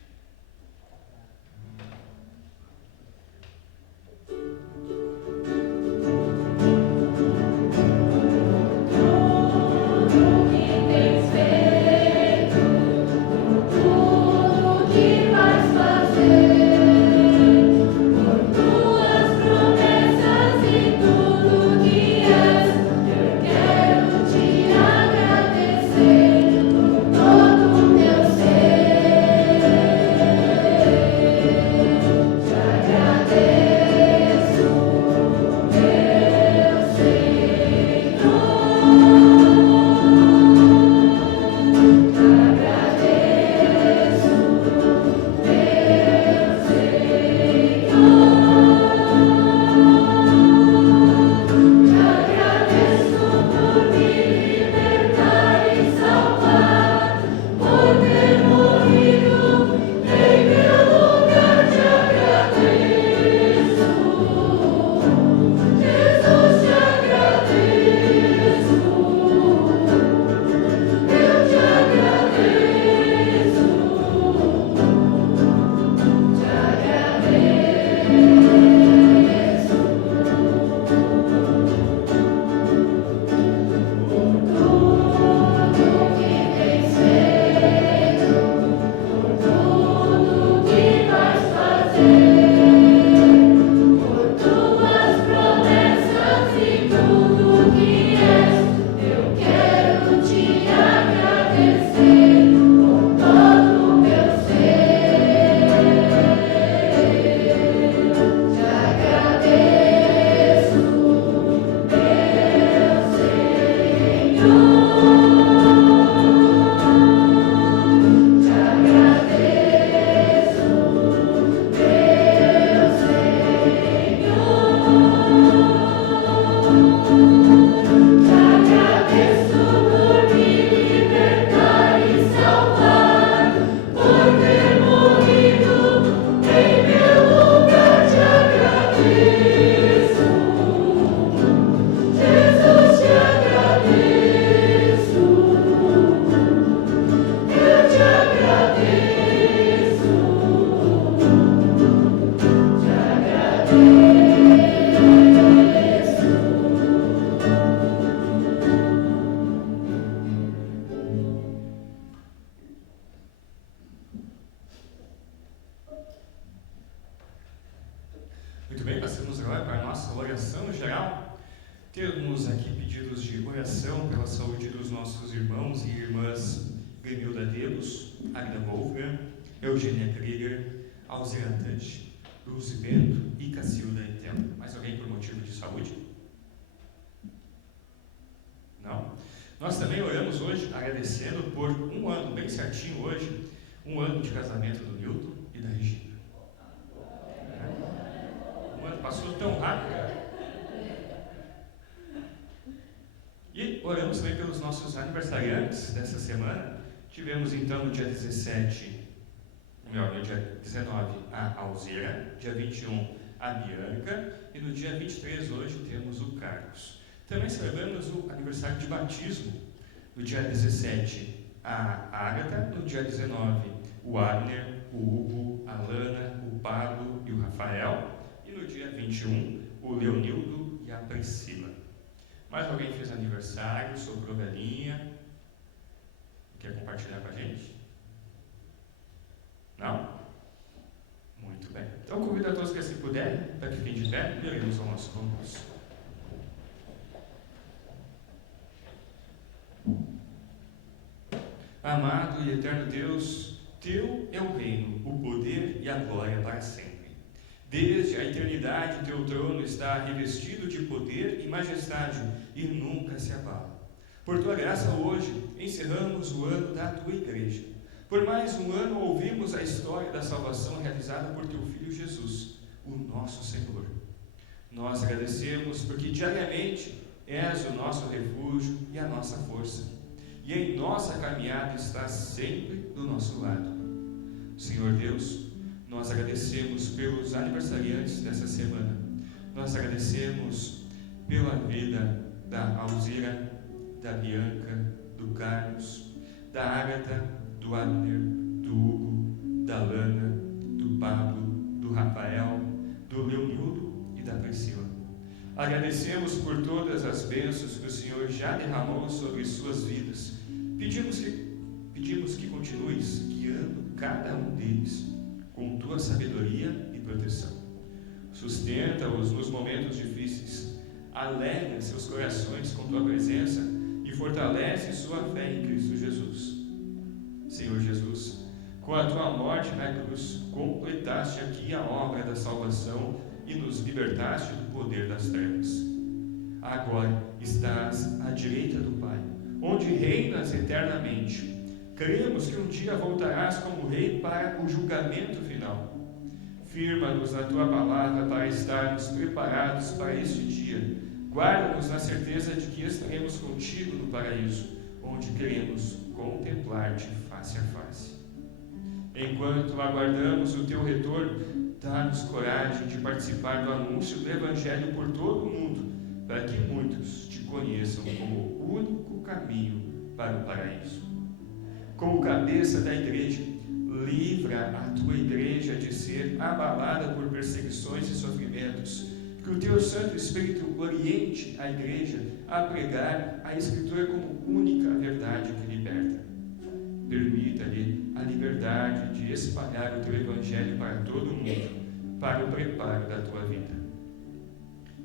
Muito bem, passamos agora para a nossa oração geral. Temos aqui pedidos de oração pela saúde dos nossos irmãos e irmãs Grenilda Delos, Agda Wolfgang, Eugênia Krieger, Alzira Tante, Lúcio Bento e Cacilda Etel. Mais alguém por motivo de saúde? Nós também oramos hoje agradecendo por um ano, bem certinho hoje, um ano de casamento do Newton e da Regina. Um ano passou tão rápido. E oramos também pelos nossos aniversariantes dessa semana. Tivemos então no dia 19, a Alzira, dia 21, a Bianca, e no dia 23 hoje temos o Carlos. Também celebramos o aniversário de batismo. No dia 17, a Ágata, no dia 19, o Abner, o Hugo, a Lana, o Pablo e o Rafael, e no dia 21, o Leonildo e a Priscila. Mais alguém fez aniversário, soprou velhinha? Quer compartilhar com a gente? Não? Muito bem. Então convido a todos que assim puderem, para que fiquem de pé e oremos ao nosso almoço. Amado e eterno Deus, Teu é o reino, o poder e a glória para sempre. Desde a eternidade, Teu trono está revestido de poder e majestade e nunca se abala. Por Tua graça, hoje, encerramos o ano da Tua Igreja. Por mais um ano, ouvimos a história da salvação realizada por Teu Filho Jesus, o nosso Senhor. Nós agradecemos porque diariamente és o nosso refúgio e a nossa força. E em nossa caminhada estás sempre do nosso lado. Senhor Deus, nós agradecemos pelos aniversariantes dessa semana. Nós agradecemos pela vida da Alzira, da Bianca, do Carlos, da Ágata, do Abner, do Hugo, da Lana, do Pablo, do Rafael, do Leonildo e da Priscila. Agradecemos por todas as bênçãos que o Senhor já derramou sobre suas vidas. Pedimos que continues guiando cada um deles com Tua sabedoria e proteção. Sustenta-os nos momentos difíceis, alegra seus corações com Tua presença e fortalece sua fé em Cristo Jesus. Senhor Jesus, com a Tua morte na cruz, completaste aqui a obra da salvação e nos libertaste do poder das trevas. Agora estás à direita do Pai, onde reinas eternamente. Cremos que um dia voltarás como Rei para o julgamento final. Firma-nos na Tua palavra para estarmos preparados para este dia. Guarda-nos na certeza de que estaremos contigo no paraíso, onde queremos contemplar-te face a face. Enquanto aguardamos o Teu retorno, dá-nos coragem de participar do anúncio do Evangelho por todo o mundo, para que muitos Te conheçam como o único caminho para o paraíso. Como cabeça da Igreja, livra a Tua Igreja de ser abalada por perseguições e sofrimentos. Que o Teu Santo Espírito oriente a Igreja a pregar a Escritura como única verdade que liberta. Permita-lhe a liberdade de espalhar o Teu Evangelho para todo o mundo, para o preparo da Tua vida.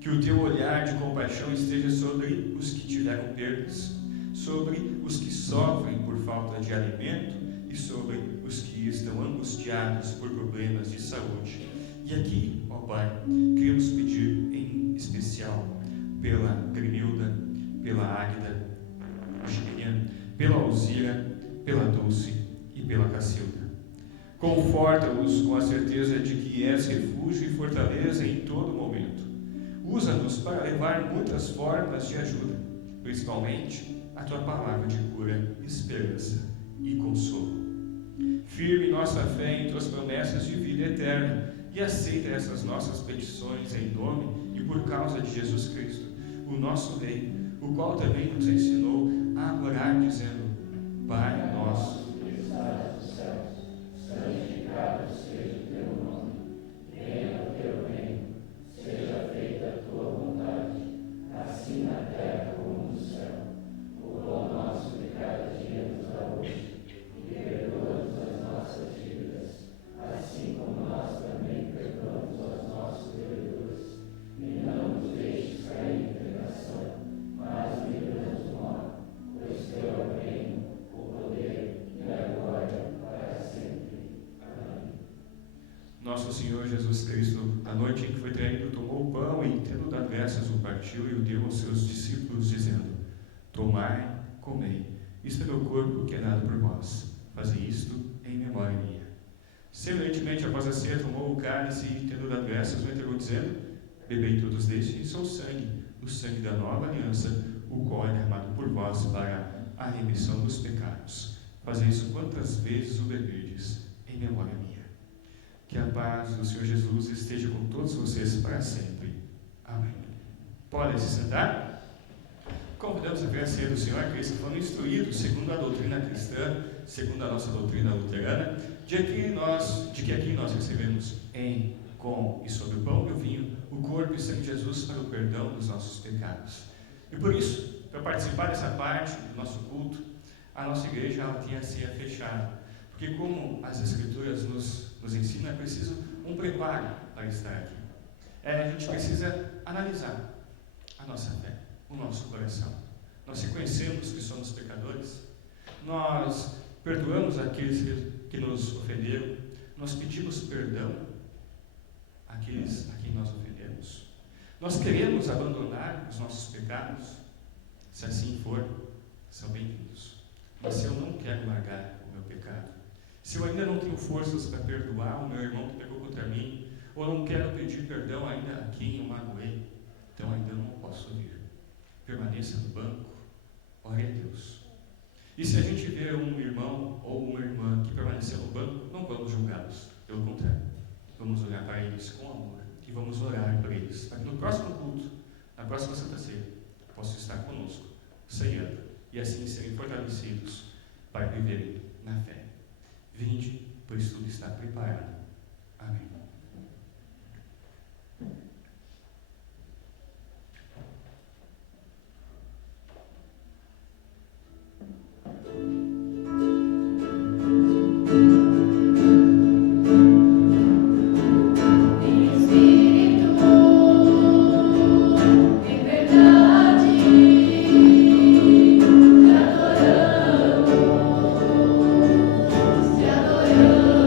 Que o Teu olhar de compaixão esteja sobre os que tiveram perdas, sobre os que sofrem por falta de alimento e sobre os que estão angustiados por problemas de saúde. E aqui, ó Pai, queremos pedir em especial pela Grenilda, pela Águida, pela Alzira, pela Dulce e pela Cacilda. Conforta-os com a certeza de que és refúgio e fortaleza em todo momento. Usa-nos para levar muitas formas de ajuda, principalmente a Tua palavra de cura, esperança e consolo. Firme nossa fé em Tuas promessas de vida eterna e aceita essas nossas petições em nome e por causa de Jesus Cristo, o nosso Rei, o qual também nos ensinou a orar dizendo: Pai nosso que estás nos céus, santificado seja o Teu nome, venha o Teu reino, seja feita a Tua vontade, assim na terra como no céu. O pão nosso de cada dia nos dá hoje, e perdoa-nos as nossas dívidas, assim como nós também perdoamos aos nossos devedores. E não nos deixes cair em tentação, mas livra-nos do mal, pois Teu é o reino, o poder e a glória para sempre. Amém. Nosso Senhor Jesus Cristo, na noite em que foi traído, tomou o pão e, tendo dado graças, o partiu e o deu aos seus discípulos, dizendo: Tomai, comei. Isto é meu corpo que é dado por vós. Fazei isto em memória minha. Semelhantemente, após a ceia, tomou o cálice e, tendo dado graças, o entregou, dizendo: bebei todos deste, isso é o sangue da nova aliança, o qual é derramado por vós para a remissão dos pecados. Fazei isso quantas vezes o beberdes, em memória minha. Que a paz do Senhor Jesus esteja com todos vocês para sempre. Amém. Podem se sentar? Convidamos a ver a ceia do Senhor, aqueles que foram instruídos segundo a doutrina cristã, segundo a nossa doutrina luterana, de que aqui nós recebemos em, com e sobre o pão e o vinho, o corpo e sangue de Jesus para o perdão dos nossos pecados. E por isso, para participar dessa parte do nosso culto, a nossa igreja ela tem a ceia fechada. Porque como as Escrituras nos ensinam, é preciso um preparo para estar aqui. A gente precisa analisar a nossa fé, o nosso coração. Nós reconhecemos que somos pecadores, nós perdoamos aqueles que nos ofenderam, nós pedimos perdão àqueles a quem nós ofendemos. Nós queremos abandonar os nossos pecados? Se assim for, são bem-vindos. Mas se eu não quero largar o meu pecado, se eu ainda não tenho forças para perdoar o meu irmão que pecou contra mim, ou não quero pedir perdão ainda a quem eu magoei, então ainda não posso vir. Permaneça no banco, ore a Deus. E se a gente vê um irmão ou uma irmã que permaneceu no banco, não vamos julgá-los. Pelo contrário, vamos olhar para eles com amor e vamos orar por eles, para que no próximo culto, na próxima Santa Ceia, possam estar conosco, ceando, e assim serem fortalecidos para viverem na fé. Vinde, pois tudo está preparado. Amém. Te adoramos.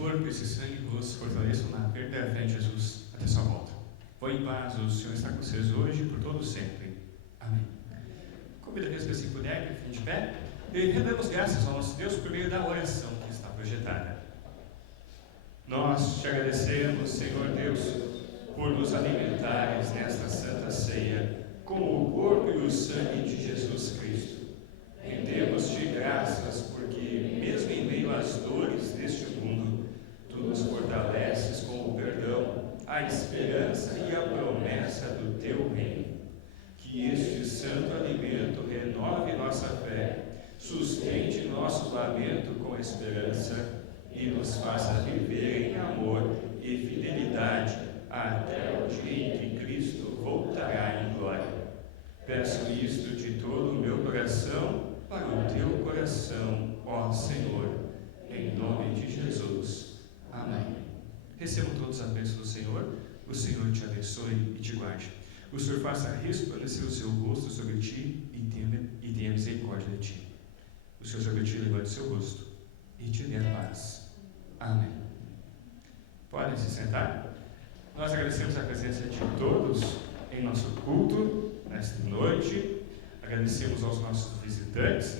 corpo, esse sangue vos fortaleçam na perda da fé em Jesus até sua volta. Vou em paz, o Senhor está com vocês hoje e por todo sempre. Amém. Convido aqueles que assim puderem, que fiquem de pé, e rendemos graças ao nosso Deus por meio da oração que está projetada. Nós te agradecemos, Senhor Deus, por nos alimentares nesta santa ceia com o corpo e o sangue de Jesus Cristo. Rendemos-te graças porque, mesmo em meio às dores deste mundo, tu nos fortaleces com o perdão, a esperança e a promessa do teu reino. Que este santo alimento renove nossa fé, sustente nosso lamento com esperança e nos faça viver em amor e fidelidade até o dia em que Cristo voltará em glória. Peço isto de todo o meu coração para o teu coração, ó Senhor, em nome de Jesus. Amém. Recebam todos a bênção do Senhor. O Senhor te abençoe e te guarde. O Senhor faça resplandecer o seu rosto sobre ti e tenha misericórdia de ti. O Senhor sobre ti levante o seu rosto e te dê a paz. Amém. Podem se sentar. Nós agradecemos a presença de todos em nosso culto nesta noite. Agradecemos aos nossos visitantes,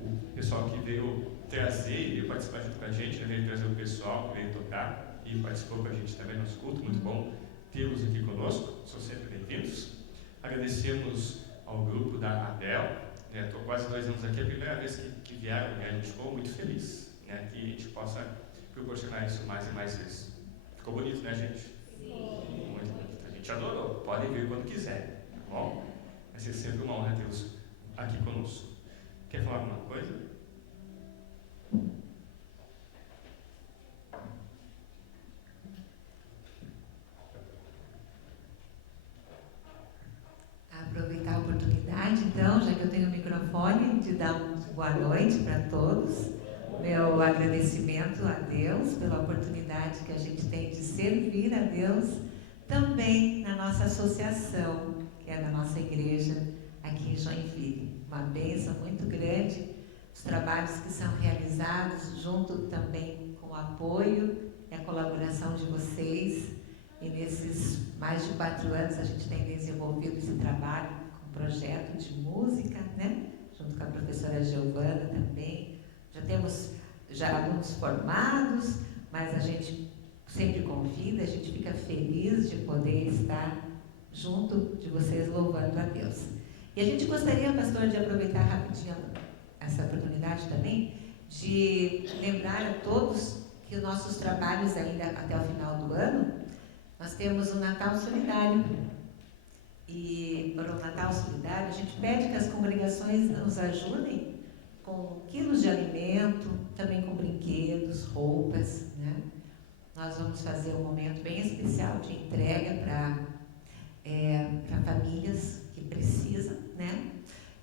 o pessoal que veio trazer e veio participar junto com a gente, veio trazer o pessoal que veio tocar e participou com a gente também no nosso culto. Muito bom tê-los aqui conosco, são sempre bem-vindos. Agradecemos ao grupo da Abel, estou quase 2 anos aqui, é a primeira vez que vieram, a gente ficou muito feliz, que a gente possa proporcionar isso mais e mais vezes. Ficou bonito, né, gente? Sim. Muito bonito, a gente adorou, podem vir quando quiserem, tá bom? Vai ser sempre uma honra tê-los aqui conosco. Quer falar alguma coisa? Aproveitar a oportunidade, então, já que eu tenho o microfone, de dar uma boa noite para todos. Meu agradecimento a Deus pela oportunidade que a gente tem de servir a Deus também na nossa associação, que é da nossa igreja aqui em Joinville. Uma bênção muito grande, os trabalhos que são realizados junto também com o apoio e a colaboração de vocês. E nesses mais de 4 anos a gente tem desenvolvido esse trabalho com projeto de música, junto com a professora Giovana também. Já temos alunos formados, mas a gente sempre convida, a gente fica feliz de poder estar junto de vocês louvando a Deus. E a gente gostaria, pastor, de aproveitar rapidinho essa oportunidade também, de lembrar a todos que os nossos trabalhos ainda até o final do ano, nós temos o Natal Solidário. E para o Natal Solidário, a gente pede que as congregações nos ajudem com quilos de alimento, também com brinquedos, roupas, Nós vamos fazer um momento bem especial de entrega para famílias que precisam,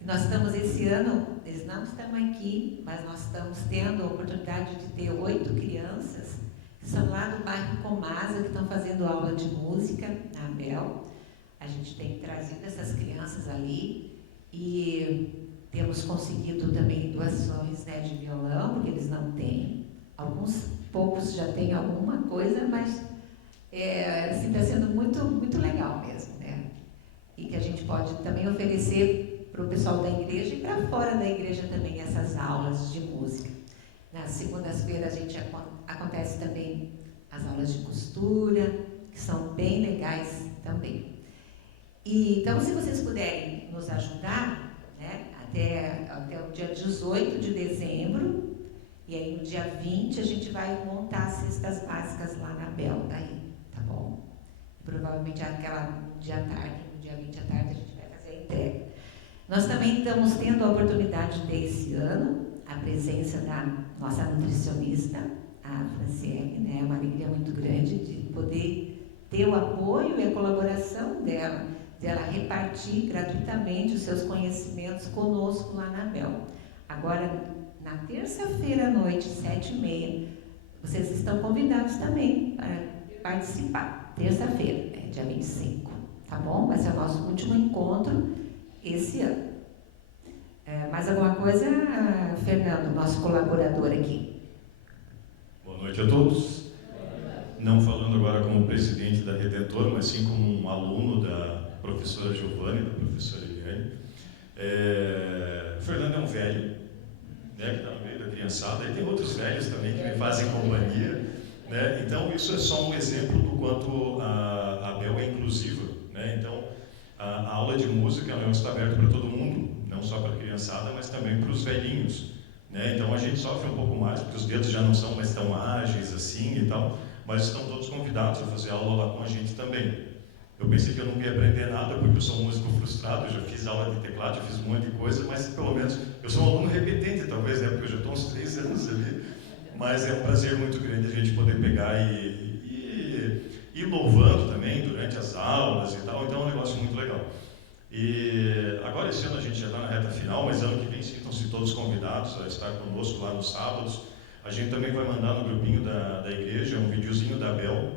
E nós estamos esse ano, eles não estão aqui, mas nós estamos tendo a oportunidade de ter 8 crianças que são lá do bairro Comasa, que estão fazendo aula de música na Abel. A gente tem trazido essas crianças ali e temos conseguido também doações de violão, porque eles não têm. Poucos já têm alguma coisa, mas está sendo muito, muito legal mesmo, E que a gente pode também oferecer para o pessoal da igreja e para fora da igreja também essas aulas de música. Nas segundas-feiras acontece também as aulas de costura, que são bem legais também. E, então, se vocês puderem nos ajudar, até o dia 18 de dezembro, e aí no dia 20 a gente vai montar as cestas básicas lá na Bel, daí, tá bom? Provavelmente no dia 20 à tarde a gente vai fazer a entrega. Nós também estamos tendo a oportunidade de ter esse ano a presença da nossa nutricionista, a Franciele, É uma alegria muito grande de poder ter o apoio e a colaboração dela, de ela repartir gratuitamente os seus conhecimentos conosco lá na Bel. Agora, na terça-feira à noite, 7h30, vocês estão convidados também para participar. Terça-feira, dia 25, tá bom? Vai ser o nosso último encontro esse ano. Mais alguma coisa, Fernando, nosso colaborador aqui? Boa noite a todos. não falando agora como presidente da Redentor, mas sim como um aluno da professora Giovanni, da professora Eliane. O Fernando é um velho, né, que está no meio da criançada, e tem outros velhos também que me fazem companhia, né? Então, isso é só um exemplo do quanto a Bel é inclusiva, né? Então, a aula de música está aberta para todo mundo, não só para a criançada, mas também para os velhinhos, né? Então, a gente sofre um pouco mais, porque os dedos já não são mais tão ágeis assim e tal, mas estão todos convidados a fazer aula lá com a gente também. Eu pensei que eu não ia aprender nada, porque eu sou um músico frustrado, eu já fiz aula de teclado, já fiz um monte de coisa, mas pelo menos eu sou um aluno repetente, talvez, né, porque eu já estou uns 3 anos ali. Mas é um prazer muito grande a gente poder pegar e ir louvando também durante as aulas e tal, então é um negócio muito legal. E agora esse ano a gente já está na reta final, mas ano que vem sintam-se todos convidados a estar conosco lá nos sábados. A gente também vai mandar no grupinho da igreja um videozinho da Bel,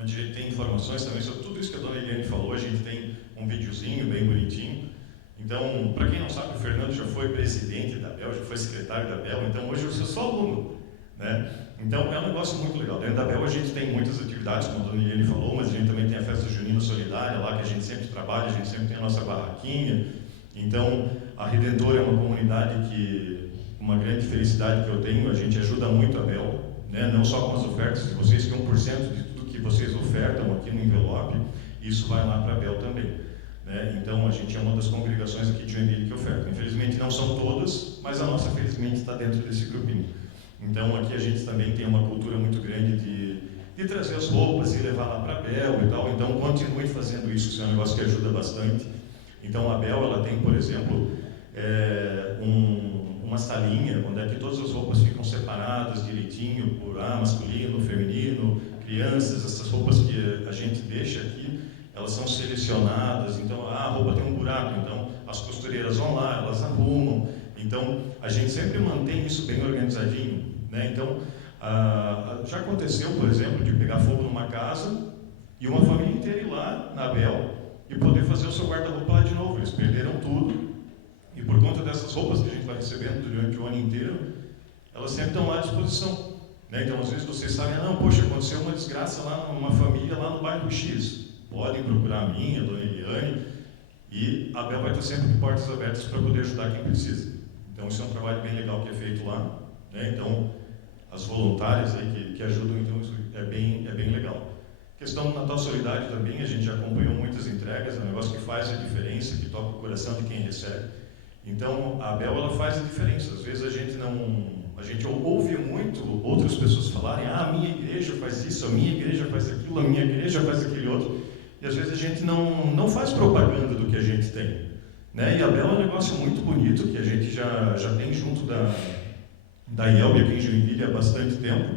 onde a gente tem informações também sobre tudo isso que a dona Eliane falou. A gente tem um videozinho bem bonitinho. Então, para quem não sabe, o Fernando já foi presidente da Bel, já foi secretário da Bel, então hoje eu sou só aluno, né? Então, é um negócio muito legal. Dentro da Bel a gente tem muitas atividades, como a dona Eliane falou, mas a gente também tem a festa junina solidária lá, que a gente sempre trabalha, a gente sempre tem a nossa barraquinha. Então, a Redentor é uma comunidade que, uma grande felicidade que eu tenho, a gente ajuda muito a Bel, né? Não só com as ofertas de vocês, que 1% de tudo que vocês ofertam aqui no envelope, isso vai lá para a Bel também, né? Então, a gente é uma das congregações aqui de Joinville que oferta. Infelizmente, não são todas, mas a nossa, felizmente, está dentro desse grupinho. Então, aqui a gente também tem uma cultura muito grande de trazer as roupas e levar lá para a Bel e tal. Então, continue fazendo isso, isso é um negócio que ajuda bastante. Então, a Bel, ela tem, por exemplo, uma salinha onde é que todas as roupas ficam separadas direitinho por masculino, feminino, crianças. Essas roupas que a gente deixa aqui, elas são selecionadas. Então, a roupa tem um buraco, então as costureiras vão lá, elas arrumam. Então, a gente sempre mantém isso bem organizadinho, né? Então, já aconteceu, por exemplo, de pegar fogo numa casa e uma família inteira ir lá na Bel e poder fazer o seu guarda-roupa lá de novo. Eles perderam tudo e, por conta dessas roupas que a gente vai recebendo durante o ano inteiro, elas sempre estão lá à disposição, né? Então, às vezes vocês sabem, não, poxa, aconteceu uma desgraça lá numa família lá no bairro X. Podem procurar a minha, a dona Eliane, e a Bel vai estar sempre de portas abertas para poder ajudar quem precisa. Então, isso é um trabalho bem legal que é feito lá, né? Então, as voluntárias aí que ajudam, então, isso é bem legal. Questão do Natal Solidário também, a gente já acompanhou muitas entregas, é um negócio que faz a diferença, que toca o coração de quem recebe. Então, a Bel, ela faz a diferença. Às vezes a gente ouve muito outras pessoas falarem, a minha igreja faz isso, a minha igreja faz aquilo, a minha igreja faz aquele outro, e às vezes a gente não faz propaganda do que a gente tem, né? E a Bel é um negócio muito bonito, que a gente já tem junto da IELB aqui em Joinville há bastante tempo,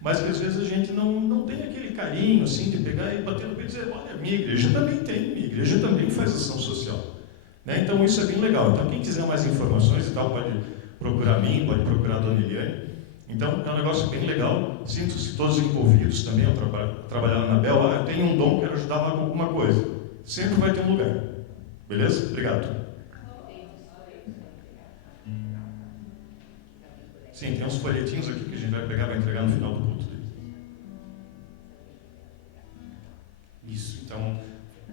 mas que às vezes a gente não tem aquele carinho, assim, de pegar e bater no peito e dizer, olha, minha igreja também tem, minha igreja também faz ação social, né? Então isso é bem legal. Então quem quiser mais informações e tal, pode procurar a mim, pode procurar a dona Eliane. Então é um negócio bem legal, sinto-se todos envolvidos também ao trabalhar na Bel. Eu tenho um dom, quero ajudar lá com alguma coisa. Sempre vai ter um lugar. Beleza? Obrigado. Sim, tem uns folhetinhos aqui que a gente vai pegar e vai entregar no final do culto. Isso, então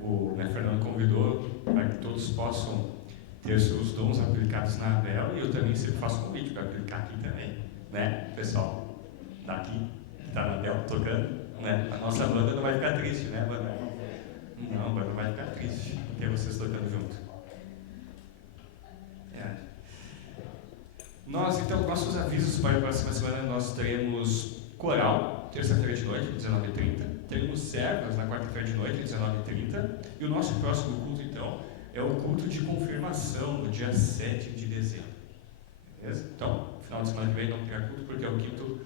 o Fernando convidou para que todos possam ter seus dons aplicados na Bel, e eu também sempre faço convite para aplicar aqui também, né? Pessoal daqui, que está na Bel tocando, né? A nossa banda não vai ficar triste, né, banda? Não, a banda não vai ficar triste ter vocês tocando junto. Então, nossos avisos para a próxima semana: nós teremos coral, terça-feira de noite, 19h30. Teremos servas na quarta-feira de noite, 19h30. E o nosso próximo culto, então, é o culto de confirmação, no dia 7 de dezembro. Beleza? Então, final de semana que vem não terá culto, porque é o quinto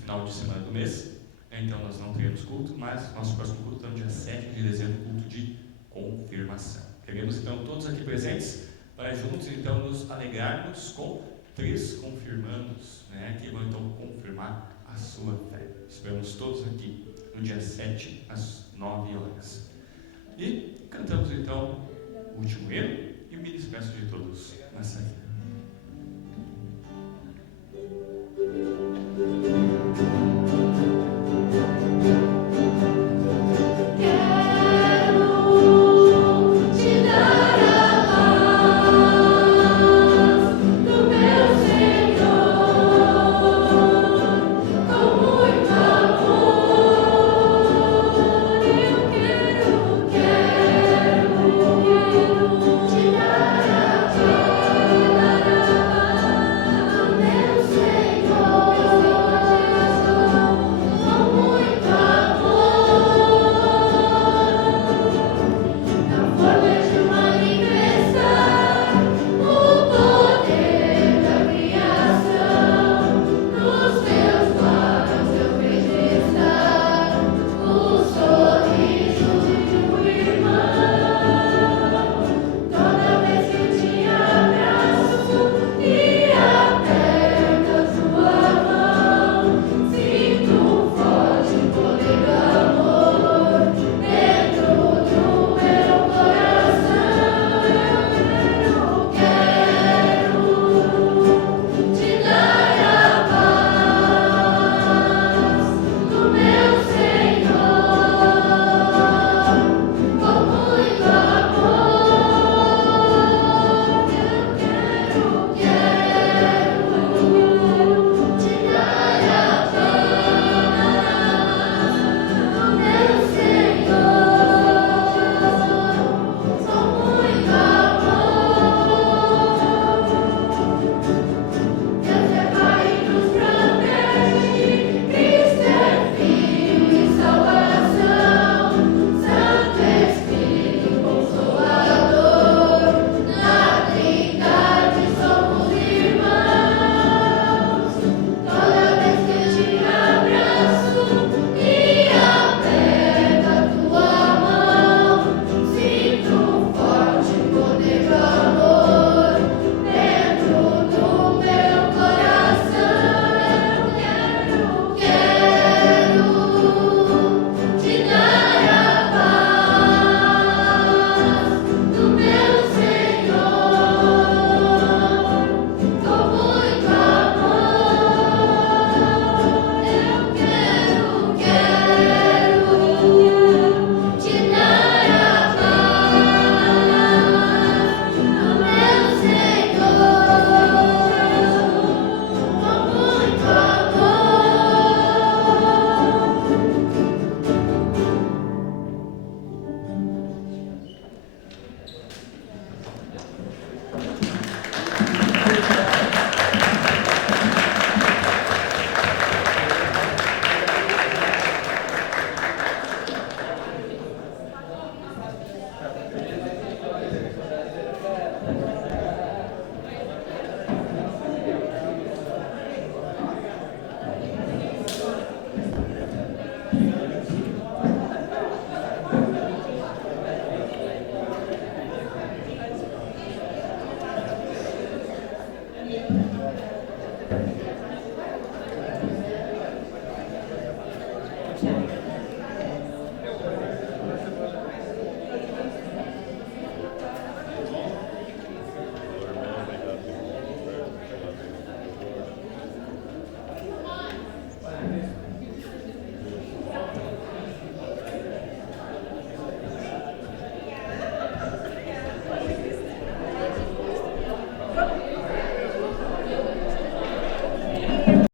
final de semana do mês. Então, nós não teremos culto, mas nosso próximo culto é no dia 7 de dezembro, culto de confirmação. Queremos, então, todos aqui presentes, para juntos, então, nos alegrarmos com 3 confirmandos, né, que vão, então, confirmar a sua fé. Esperamos todos aqui no dia 7, às 9 horas. E cantamos, então, o último hino, e me despeço de todos na saída.